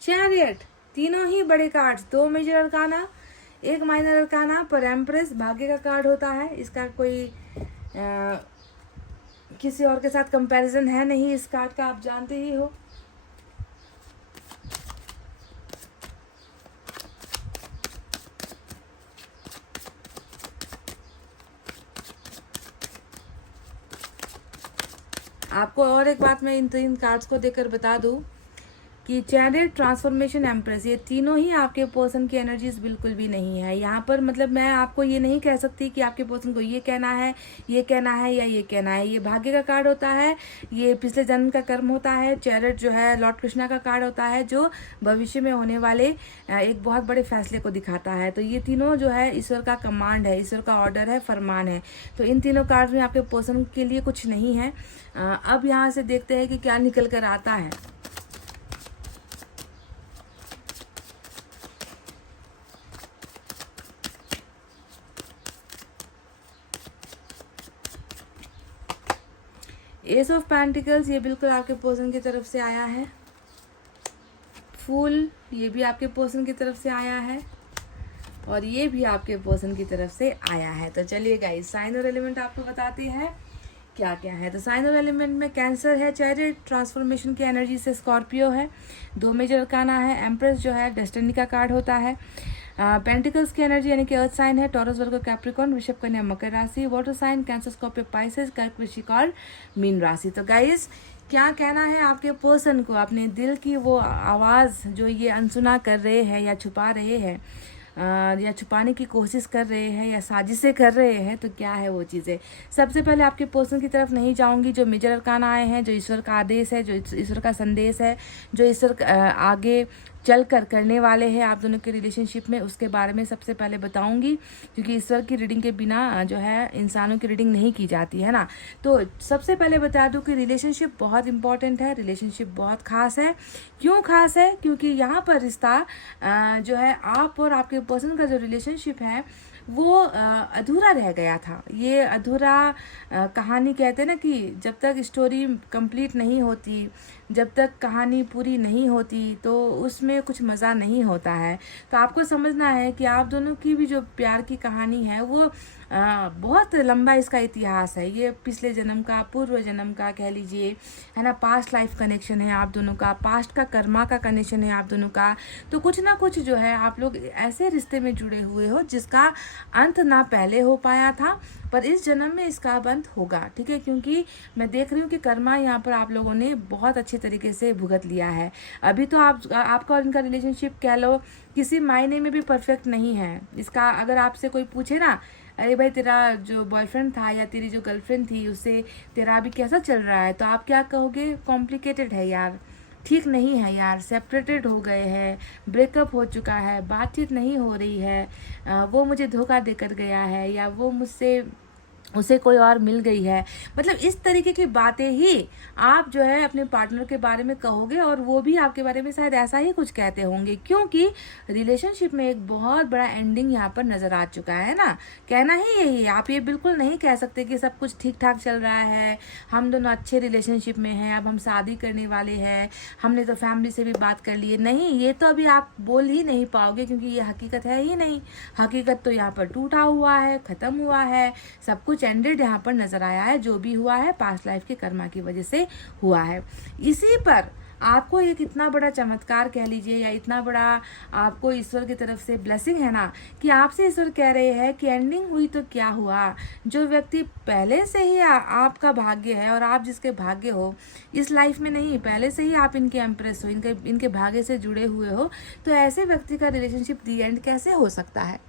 चैरियट, तीनों ही बड़े cards, 2 major arcana, 1 minor arcana, पर एम्प्रेस भाग्य का कार्ड होता है। इसका कोई किसी और के साथ कंपैरिजन है नहीं इस कार्ड का, आप जानते ही हो। आपको और एक बात मैं इन 3 कार्ड्स को देखकर बता दूं कि चैरियट, ट्रांसफॉर्मेशन, एम्प्रेस, ये तीनों ही आपके पर्सन की एनर्जीज बिल्कुल भी नहीं है यहाँ पर। मतलब मैं आपको ये नहीं कह सकती कि आपके पर्सन को ये कहना है, ये कहना है या ये कहना है। ये भाग्य का कार्ड होता है, ये पिछले जन्म का कर्म होता है। चैरियट जो है लॉर्ड कृष्णा का कार्ड होता है, जो भविष्य में होने वाले एक बहुत बड़े फैसले को दिखाता है। तो ये तीनों जो है ईश्वर का कमांड है, ईश्वर का ऑर्डर है, फरमान है। तो इन तीनों कार्ड में आपके पर्सन के लिए कुछ नहीं है। अब यहाँ से देखते हैं कि क्या निकल कर आता है। एस ऑफ पेंटिकल्स, ये बिल्कुल आपके पर्सन की तरफ से आया है। फूल, ये भी आपके पर्सन की तरफ से आया है, और ये भी आपके पर्सन की तरफ से आया है। तो चलिए गाइस, साइन और एलिमेंट आपको बताते हैं क्या क्या है। तो साइन और एलिमेंट में कैंसर है, चैरियट ट्रांसफॉर्मेशन की एनर्जी से स्कॉर्पियो है, 2 मेजर अरकाना है, एम्प्रेस जो है डेस्टिनी का कार्ड होता है, पेंटिकल्स की एनर्जी यानी कि अर्थ साइन है, टॉरस, वर्गो, कैप्रिकॉर्न, वृषभ, कन्या, मकर राशि, water sign Cancer, Scorpio, Pisces, कर्क, वृश्चिक और मीन राशि। तो गाइस, क्या कहना है आपके पर्सन को, अपने दिल की वो आवाज़ जो ये अनसुना कर रहे हैं या छुपा रहे हैं, या छुपाने की कोशिश कर रहे हैं या साजिशें कर रहे हैं, तो क्या है वो चीज़ें। सबसे पहले आपके पर्सन की तरफ नहीं जाऊंगी, जो मेजर अरकाना आए हैं, जो ईश्वर का आदेश है, जो ईश्वर का संदेश है, जो ईश्वर आगे चल कर करने वाले हैं आप दोनों के रिलेशनशिप में, उसके बारे में सबसे पहले बताऊंगी, क्योंकि ईश्वर की रीडिंग के बिना जो है इंसानों की रीडिंग नहीं की जाती है ना। तो सबसे पहले बता दूं कि रिलेशनशिप बहुत इंपॉर्टेंट है, रिलेशनशिप बहुत खास है। क्यों खास है? क्योंकि यहाँ पर रिश्ता जो है आप और आपके पर्सन का जो रिलेशनशिप है वो अधूरा रह गया था। ये अधूरा कहानी कहते हैं ना, कि जब तक स्टोरी कंप्लीट नहीं होती, जब तक कहानी पूरी नहीं होती, तो उसमें कुछ मज़ा नहीं होता है। तो आपको समझना है कि आप दोनों की भी जो प्यार की कहानी है वो बहुत लंबा इसका इतिहास है। ये पिछले जन्म का, पूर्व जन्म का कह लीजिए, है ना, पास्ट लाइफ कनेक्शन है आप दोनों का, पास्ट का कर्मा का कनेक्शन है आप दोनों का। तो कुछ ना कुछ जो है आप लोग ऐसे रिश्ते में जुड़े हुए हो जिसका अंत ना पहले हो पाया था, पर इस जन्म में इसका अब अंत होगा, ठीक है। क्योंकि मैं देख रही हूँ कि कर्मा यहाँ पर आप लोगों ने बहुत अच्छे तरीके से भुगत लिया है। अभी तो आपका और इनका रिलेशनशिप कह लो किसी मायने में भी परफेक्ट नहीं है। इसका अगर आपसे कोई पूछे ना, अरे भाई तेरा जो बॉयफ्रेंड था या तेरी जो गर्लफ्रेंड थी उससे तेरा अभी कैसा चल रहा है, तो आप क्या कहोगे? कॉम्प्लिकेटेड है यार, ठीक नहीं है यार, सेपरेटेड हो गए हैं, ब्रेकअप हो चुका है, बातचीत नहीं हो रही है, वो मुझे धोखा देकर गया है, या वो मुझसे उसे कोई और मिल गई है, मतलब इस तरीके की बातें ही आप जो है अपने पार्टनर के बारे में कहोगे और वो भी आपके बारे में शायद ऐसा ही कुछ कहते होंगे, क्योंकि रिलेशनशिप में एक बहुत बड़ा एंडिंग यहाँ पर नजर आ चुका है ना। कहना ही यही है, आप ये बिल्कुल नहीं कह सकते कि सब कुछ ठीक ठाक चल रहा है, हम दोनों अच्छे रिलेशनशिप में हैं, अब हम शादी करने वाले हैं, हमने तो फैमिली से भी बात कर ली है। नहीं, ये तो अभी आप बोल ही नहीं पाओगे, क्योंकि ये हकीकत है ही नहीं। हकीकत तो यहाँ पर टूटा हुआ है, खत्म हुआ है, सब कुछ एंडेड यहाँ पर नजर आया है। जो भी हुआ है पास्ट लाइफ के कर्मा की वजह से हुआ है। इसी पर आपको एक इतना बड़ा चमत्कार कह लीजिए या इतना बड़ा आपको ईश्वर की तरफ से ब्लेसिंग है ना, कि आपसे ईश्वर कह रहे हैं कि एंडिंग हुई तो क्या हुआ। जो व्यक्ति पहले से ही आपका भाग्य है और आप जिसके भाग्य हो इस लाइफ में, नहीं पहले से ही आप इनके एम्प्रेस हो, इनके भाग्य से जुड़े हुए हो, तो ऐसे व्यक्ति का रिलेशनशिप दी एंड कैसे हो सकता है,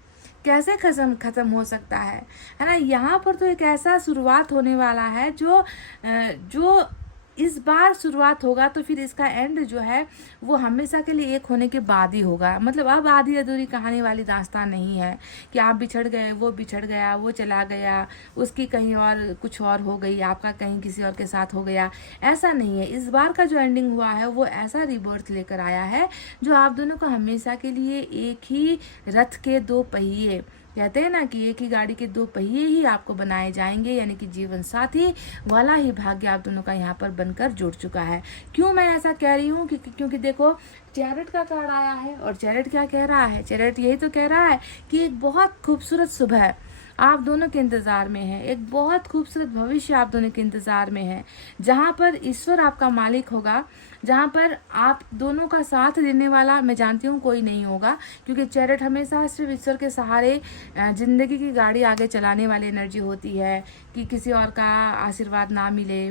कैसे खत्म हो सकता है ना। यहाँ पर तो एक ऐसा शुरुआत होने वाला है जो इस बार शुरुआत होगा, तो फिर इसका एंड जो है वो हमेशा के लिए एक होने के बाद ही होगा। मतलब अब आधी अधूरी कहानी वाली दास्तान नहीं है कि आप बिछड़ गए, वो बिछड़ गया, वो चला गया, उसकी कहीं और कुछ और हो गई, आपका कहीं किसी और के साथ हो गया, ऐसा नहीं है। इस बार का जो एंडिंग हुआ है वो ऐसा रिबर्थ लेकर आया है जो आप दोनों को हमेशा के लिए एक ही रथ के दो पहिए, कहते हैं ना कि एक ही गाड़ी के दो पहिए ही आपको बनाए जाएंगे, यानी कि जीवन साथी वाला ही भाग्य आप दोनों का यहाँ पर बनकर जुड़ चुका है। क्यों मैं ऐसा कह रही हूँ, क्योंकि देखो चैरिट का कार्ड आया है और चैरिट क्या कह रहा है, चैरिट यही तो कह रहा है कि एक बहुत खूबसूरत सुबह आप दोनों के इंतजार में है, एक बहुत खूबसूरत भविष्य आप दोनों के इंतजार में है, जहाँ पर ईश्वर आपका मालिक होगा, जहाँ पर आप दोनों का साथ देने वाला मैं जानती हूँ कोई नहीं होगा, क्योंकि चैरिट हमेशा सिर्फ ईश्वर के सहारे जिंदगी की गाड़ी आगे चलाने वाली एनर्जी होती है कि किसी और का आशीर्वाद ना मिले,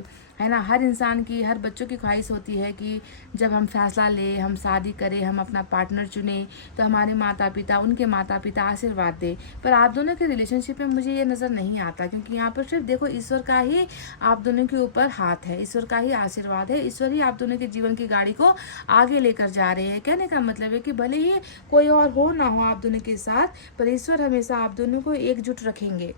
है ना। हर इंसान की, हर बच्चों की ख्वाहिश होती है कि जब हम फैसला ले, हम शादी करें, हम अपना पार्टनर चुने, तो हमारे माता पिता, उनके माता पिता आशीर्वाद दे। पर आप दोनों के रिलेशनशिप में मुझे ये नज़र नहीं आता, क्योंकि यहाँ पर सिर्फ देखो ईश्वर का ही आप दोनों के ऊपर हाथ है, ईश्वर का ही आशीर्वाद है, ईश्वर ही आप दोनों के जीवन की गाड़ी को आगे लेकर जा रहे हैं। कहने का मतलब है कि भले ही कोई और हो ना हो आप दोनों के साथ, पर ईश्वर हमेशा आप दोनों को एकजुट रखेंगे।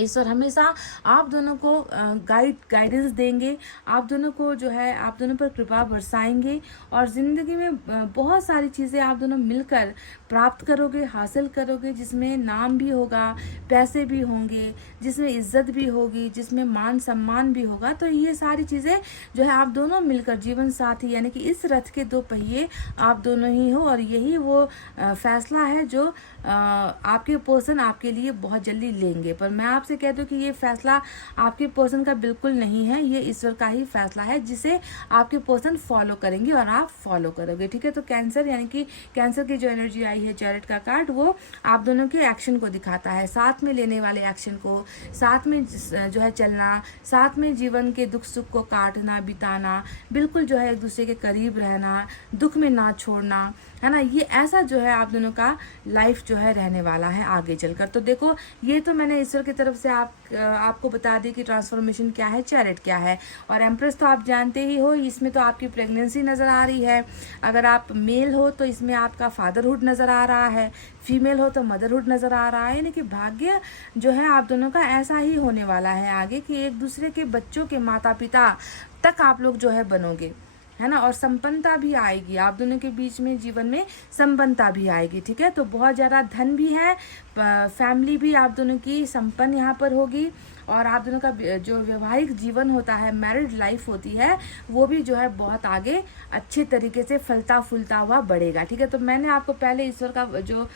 ईश्वर हमेशा आप दोनों को गाइडेंस देंगे, आप दोनों को जो है आप दोनों पर कृपा बरसाएंगे, और ज़िंदगी में बहुत सारी चीज़ें आप दोनों मिलकर प्राप्त करोगे, हासिल करोगे, जिसमें नाम भी होगा, पैसे भी होंगे, जिसमें इज्जत भी होगी, जिसमें मान सम्मान भी होगा। तो ये सारी चीज़ें जो है आप दोनों मिलकर जीवन साथी, यानी कि इस रथ के दो पहिए आप दोनों ही हो, और यही वो फैसला है जो आपके पर्सन आपके लिए बहुत जल्दी लेंगे। पर मैं आपसे कह दूं कि ये फैसला आपके पर्सन का बिल्कुल नहीं है, ये ईश्वर का ही फैसला है जिसे आपके पर्सन फॉलो करेंगे और आप फॉलो करोगे, ठीक है। तो कैंसर, यानी कि कैंसर की जो एनर्जी आई है चैरिट का कार्ड, वो आप दोनों के एक्शन को दिखाता है, साथ में लेने वाले एक्शन को, साथ में जो है चलना, साथ में जीवन के दुख सुख को काटना, बिताना, बिल्कुल जो है एक दूसरे के करीब रहना, दुख में ना छोड़ना, है ना। ये ऐसा जो है आप दोनों का लाइफ जो है रहने वाला है आगे चलकर। तो देखो, ये तो मैंने ईश्वर की तरफ से आपको बता दी कि ट्रांसफॉर्मेशन क्या है, चैरिट क्या है। और एम्प्रेस तो आप जानते ही हो, इसमें तो आपकी प्रेगनेंसी नज़र आ रही है। अगर आप मेल हो तो इसमें आपका फादरहुड नज़र आ रहा है, फीमेल हो तो मदरहुड नज़र आ रहा है। यानी कि भाग्य जो है आप दोनों का ऐसा ही होने वाला है आगे, कि एक दूसरे के बच्चों के माता पिता तक आप लोग जो है बनोगे, है ना। और संपन्नता भी आएगी, आप दोनों के बीच में जीवन में संपन्नता भी आएगी, ठीक है। तो बहुत ज़्यादा धन भी है, फैमिली भी आप दोनों की संपन्न यहाँ पर होगी, और आप दोनों का जो वैवाहिक जीवन होता है, मैरिड लाइफ होती है, वो भी जो है बहुत आगे अच्छे तरीके से फलता फूलता हुआ बढ़ेगा, ठीक है। तो मैंने आपको पहले ईश्वर का जो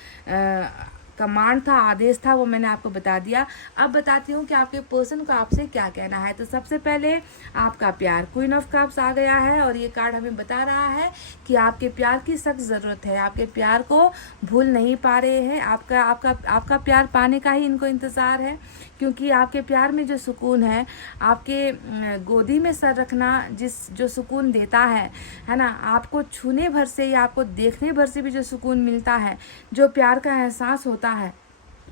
कमांड था, आदेश था, वो मैंने आपको बता दिया। अब बताती हूँ कि आपके पर्सन को आपसे क्या कहना है। तो सबसे पहले आपका प्यार, क्वीन ऑफ कप्स आ गया है, और ये कार्ड हमें बता रहा है कि आपके प्यार की सख्त ज़रूरत है, आपके प्यार को भूल नहीं पा रहे हैं, आपका प्यार पाने का ही इनको इंतज़ार है, क्योंकि आपके प्यार में जो सुकून है, आपके गोदी में सर रखना जो सुकून देता है ना, आपको छूने भर से या आपको देखने भर से भी जो सुकून मिलता है, जो प्यार का एहसास होता है,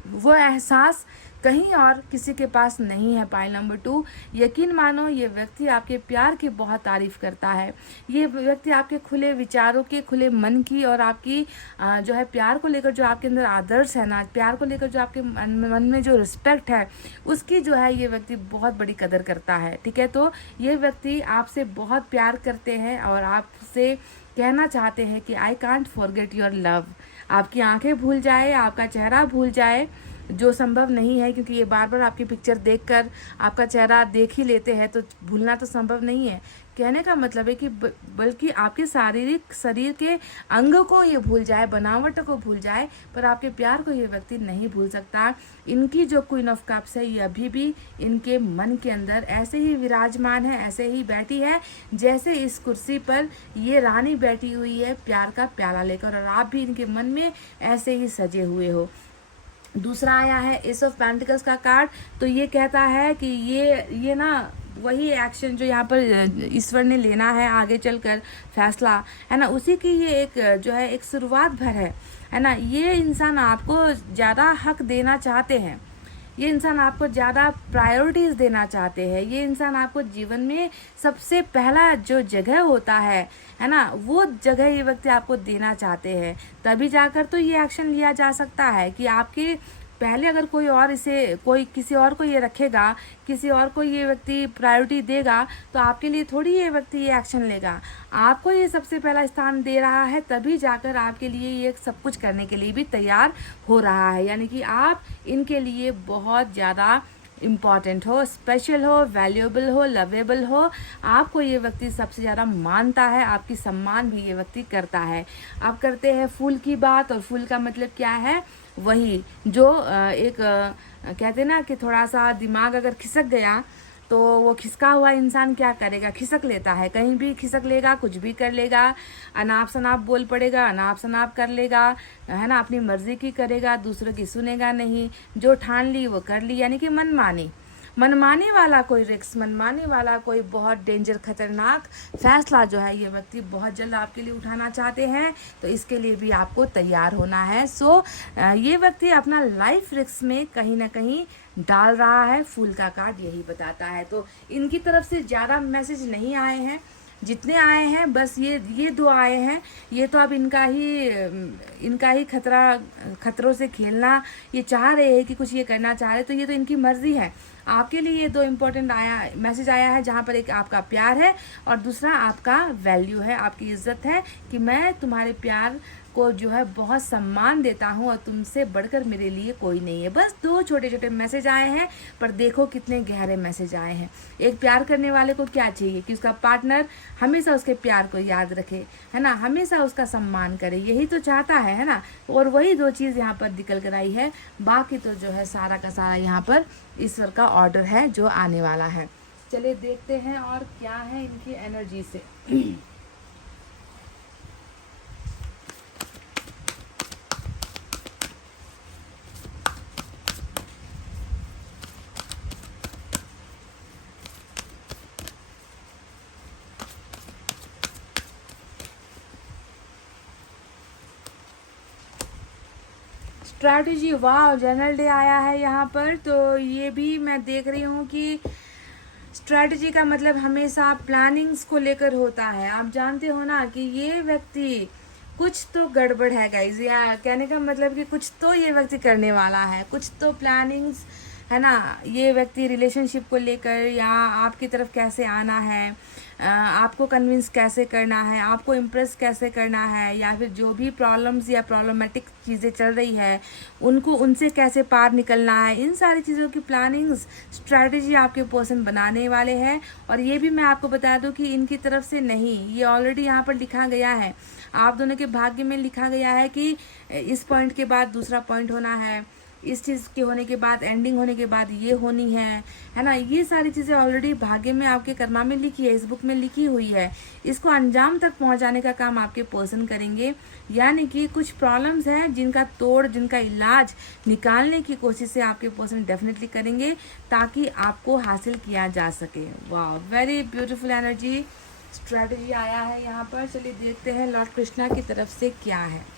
वो एहसास कहीं और किसी के पास नहीं है। पाइल नंबर 2, यकीन मानो ये व्यक्ति आपके प्यार की बहुत तारीफ करता है। ये व्यक्ति आपके खुले विचारों की, खुले मन की और आपकी जो है प्यार को लेकर जो आपके अंदर आदर्श है ना, प्यार को लेकर जो आपके मन में जो रिस्पेक्ट है, उसकी जो है ये व्यक्ति बहुत बड़ी कदर करता है। ठीक है, तो ये व्यक्ति आपसे बहुत प्यार करते हैं और आपसे कहना चाहते हैं कि I can't forget your love. आपकी आंखें भूल जाए, आपका चेहरा भूल जाए, जो संभव नहीं है, क्योंकि ये बार बार आपकी पिक्चर देखकर आपका चेहरा देख ही लेते हैं, तो भूलना तो संभव नहीं है। कहने का मतलब है कि बल्कि आपके शारीरिक शरीर के अंग को ये भूल जाए, बनावट को भूल जाए, पर आपके प्यार को ये व्यक्ति नहीं भूल सकता। इनकी जो क्वीन ऑफ कप्स है ये अभी भी इनके मन के अंदर ऐसे ही विराजमान है, ऐसे ही बैठी है जैसे इस कुर्सी पर ये रानी बैठी हुई है प्यार का प्याला लेकर, और आप भी इनके मन में ऐसे ही सजे हुए हो। दूसरा आया है एस ऑफ पेंटिकल्स का कार्ड। तो ये कहता है कि ये ना वही एक्शन जो यहाँ पर ईश्वर ने लेना है आगे चलकर फैसला, है ना, उसी की ये एक जो है एक शुरुआत भर है ना। ये इंसान आपको ज़्यादा हक देना चाहते हैं, ये इंसान आपको ज़्यादा प्रायोरिटीज़ देना चाहते हैं, ये इंसान आपको जीवन में सबसे पहला जो जगह होता है ना, वो जगह ये व्यक्ति आपको देना चाहते हैं। तभी जाकर तो ये एक्शन लिया जा सकता है कि आपके पहले अगर कोई किसी और को ये रखेगा, किसी और को ये व्यक्ति प्रायोरिटी देगा, तो आपके लिए थोड़ी ये व्यक्ति ये एक्शन लेगा। आपको ये सबसे पहला स्थान दे रहा है, तभी जाकर आपके लिए ये सब कुछ करने के लिए भी तैयार हो रहा है। यानी कि आप इनके लिए बहुत ज़्यादा इम्पॉर्टेंट हो, स्पेशल हो, वैल्यूएबल हो, लवेबल हो। आपको ये व्यक्ति सबसे ज़्यादा मानता है, आपकी सम्मान भी ये व्यक्ति करता है। अब करते हैं फूल की बात, और फूल का मतलब क्या है, वही जो कहते हैं ना कि थोड़ा सा दिमाग अगर खिसक गया तो वो खिसका हुआ इंसान क्या करेगा, खिसक लेता है, कहीं भी खिसक लेगा, कुछ भी कर लेगा, अनाप शनाप बोल पड़ेगा, अनाप शनाप कर लेगा, है ना, अपनी मर्जी की करेगा, दूसरों की सुनेगा नहीं, जो ठान ली वो कर ली। यानी कि मनमानी वाला कोई रिस्क, मनमानी वाला कोई बहुत डेंजर खतरनाक फैसला जो है ये व्यक्ति बहुत जल्द आपके लिए उठाना चाहते हैं, तो इसके लिए भी आपको तैयार होना है। सो ये व्यक्ति अपना लाइफ रिस्क में कहीं ना कहीं डाल रहा है, फूल का कार्ड यही बताता है। तो इनकी तरफ से ज़्यादा मैसेज नहीं आए हैं, जितने आए हैं बस ये 2 आए हैं। ये तो अब इनका ही खतरों से खेलना ये चाह रहे हैं कि कुछ ये करना चाह रहे, तो ये तो इनकी मर्जी है। आपके लिए ये 2 इम्पोर्टेंट मैसेज आया है, जहाँ पर एक आपका प्यार है और दूसरा आपका वैल्यू है, आपकी इज्जत है, कि मैं तुम्हारे प्यार को जो है बहुत सम्मान देता हूँ और तुमसे बढ़कर मेरे लिए कोई नहीं है। बस 2 छोटे छोटे मैसेज आए हैं, पर देखो कितने गहरे मैसेज आए हैं। एक प्यार करने वाले को क्या चाहिए कि उसका पार्टनर हमेशा उसके प्यार को याद रखे, है ना, हमेशा उसका सम्मान करे, यही तो चाहता है ना। और वही 2 चीज़ यहाँ पर निकल कर आई है। बाकी तो जो है सारा का सारा यहाँ पर ईश्वर का ऑर्डर है जो आने वाला है। चलिए देखते हैं और क्या है इनकी एनर्जी से। स्ट्रैटेजी, वाह, जनरल डे आया है यहाँ पर। तो ये भी मैं देख रही हूँ कि स्ट्रैटेजी का मतलब हमेशा प्लानिंग्स को लेकर होता है। आप जानते हो ना कि ये व्यक्ति कुछ तो गड़बड़ है गाइज, या कहने का मतलब कि कुछ तो ये व्यक्ति करने वाला है, कुछ तो प्लानिंग्स है ना। ये व्यक्ति रिलेशनशिप को लेकर या आपकी तरफ कैसे आना है, आपको कन्विंस कैसे करना है, आपको इम्प्रेस कैसे करना है, या फिर जो भी प्रॉब्लम्स या प्रॉब्लमेटिक चीज़ें चल रही है उनसे कैसे पार निकलना है, इन सारी चीज़ों की प्लानिंग्स स्ट्रैटेजी आपके पर्सन बनाने वाले हैं। और ये भी मैं आपको बता दूं कि इनकी तरफ से नहीं, ये ऑलरेडी यहाँ पर लिखा गया है, आप दोनों के भाग्य में लिखा गया है कि इस पॉइंट के बाद दूसरा पॉइंट होना है, इस चीज़ के होने के बाद, एंडिंग होने के बाद ये होनी है ना। ये सारी चीज़ें ऑलरेडी भाग्य में आपके कर्मा में लिखी है, इस बुक में लिखी हुई है। इसको अंजाम तक पहुंचाने का काम आपके पर्सन करेंगे। यानी कि कुछ प्रॉब्लम्स हैं जिनका इलाज निकालने की कोशिश से आपके पर्सन डेफिनेटली करेंगे, ताकि आपको हासिल किया जा सके। वाह, वेरी ब्यूटीफुल एनर्जी स्ट्रैटेजी आया है यहाँ पर। चलिए देखते हैं लॉर्ड कृष्णा की तरफ से क्या है।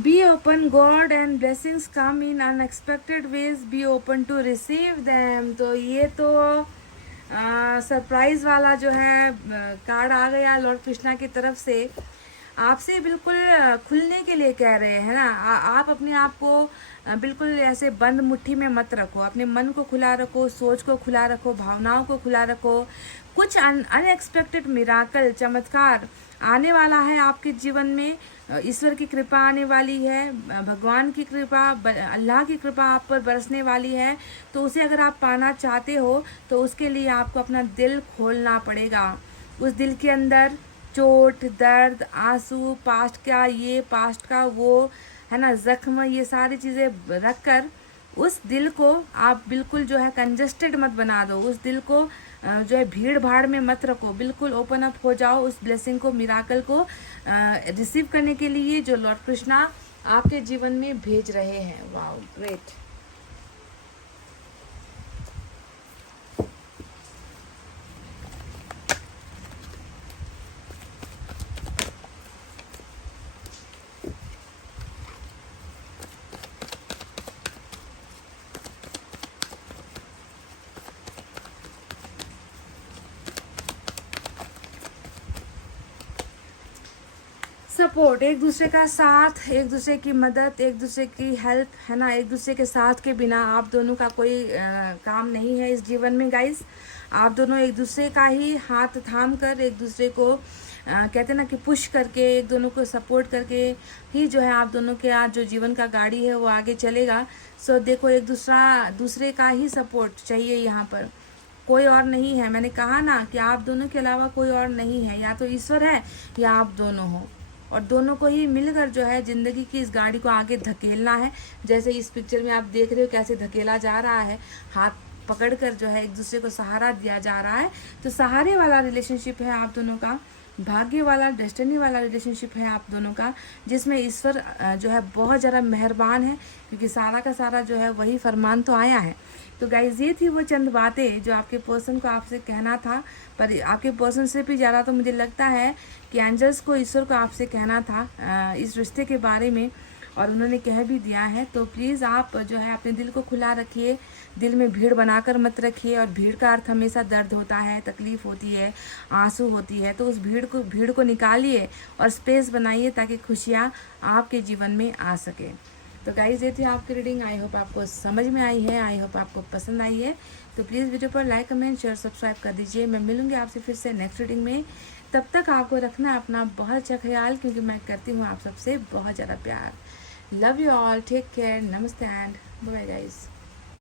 Be open, God and blessings come in unexpected ways, be open to receive them. तो ये तो सरप्राइज वाला जो है कार्ड आ गया लॉर्ड कृष्णा की तरफ से। आपसे बिल्कुल खुलने के लिए कह रहे हैं ना। आप अपने आप को बिल्कुल ऐसे बंद मुट्ठी में मत रखो, अपने मन को खुला रखो, सोच को खुला रखो, भावनाओं को खुला रखो। कुछ अनएक्सपेक्टेड मिराकल, चमत्कार आने वाला है आपके जीवन में। ईश्वर की कृपा आने वाली है, भगवान की कृपा, अल्लाह की कृपा आप पर बरसने वाली है। तो उसे अगर आप पाना चाहते हो तो उसके लिए आपको अपना दिल खोलना पड़ेगा। उस दिल के अंदर चोट, दर्द, आंसू, पास्ट का ये, पास्ट का वो, है ना, जख्म, ये सारी चीज़ें रख कर उस दिल को आप बिल्कुल जो है कंजस्टेड मत बना दो। उस दिल को जो है भीड़ भाड़ में मत रखो। बिल्कुल ओपन अप हो जाओ उस ब्लेसिंग को, मिराकल को रिसीव करने के लिए जो लॉर्ड कृष्णा आपके जीवन में भेज रहे हैं। Wow, great. सपोर्ट, एक दूसरे का साथ, एक दूसरे की मदद, एक दूसरे की हेल्प, है ना। एक दूसरे के साथ के बिना आप दोनों का कोई काम नहीं है इस जीवन में गाइस। आप दोनों एक दूसरे का ही हाथ थाम कर, एक दूसरे को कहते ना कि पुश करके, एक दोनों को सपोर्ट करके ही जो है आप दोनों के आज जो जीवन का गाड़ी है वो आगे चलेगा। सो देखो, एक दूसरे का ही सपोर्ट चाहिए यहाँ पर, कोई और नहीं है। मैंने कहा ना कि आप दोनों के अलावा कोई और नहीं है, या तो ईश्वर है या आप दोनों हो। और दोनों को ही मिलकर जो है ज़िंदगी की इस गाड़ी को आगे धकेलना है। जैसे इस पिक्चर में आप देख रहे हो कैसे धकेला जा रहा है, हाथ पकड़कर जो है एक दूसरे को सहारा दिया जा रहा है। तो सहारे वाला रिलेशनशिप है आप दोनों का, भाग्य वाला, डेस्टिनी वाला रिलेशनशिप है आप दोनों का, जिसमें ईश्वर जो है बहुत ज़्यादा मेहरबान है, क्योंकि सारा का सारा जो है वही फरमान तो आया है। तो गाइज, ये थी वो चंद बातें जो आपके पर्सन को आपसे कहना था। पर आपके पर्सन से भी ज़्यादा तो मुझे लगता है कि एंजल्स को, ईश्वर को आपसे कहना था इस रिश्ते के बारे में, और उन्होंने कह भी दिया है। तो प्लीज़ आप जो है अपने दिल को खुला रखिए, दिल में भीड़ बनाकर मत रखिए। और भीड़ का अर्थ हमेशा दर्द होता है, तकलीफ़ होती है, आंसू होती है। तो उस भीड़ को निकालिए और स्पेस बनाइए ताकि खुशियाँ आपके जीवन में आ सके। तो गाइज, ये थी आपकी रीडिंग। आई होप आपको समझ में आई है, आई होप आपको पसंद आई है। तो प्लीज़ वीडियो पर लाइक, कमेंट, शेयर, सब्सक्राइब कर दीजिए। मैं मिलूंगी आपसे फिर से नेक्स्ट रीडिंग में। तब तक आपको रखना अपना बहुत अच्छा ख्याल, क्योंकि मैं करती हूँ आप सबसे बहुत ज़्यादा प्यार। Love you all, take care, नमस्ते एंड बाय गाइज।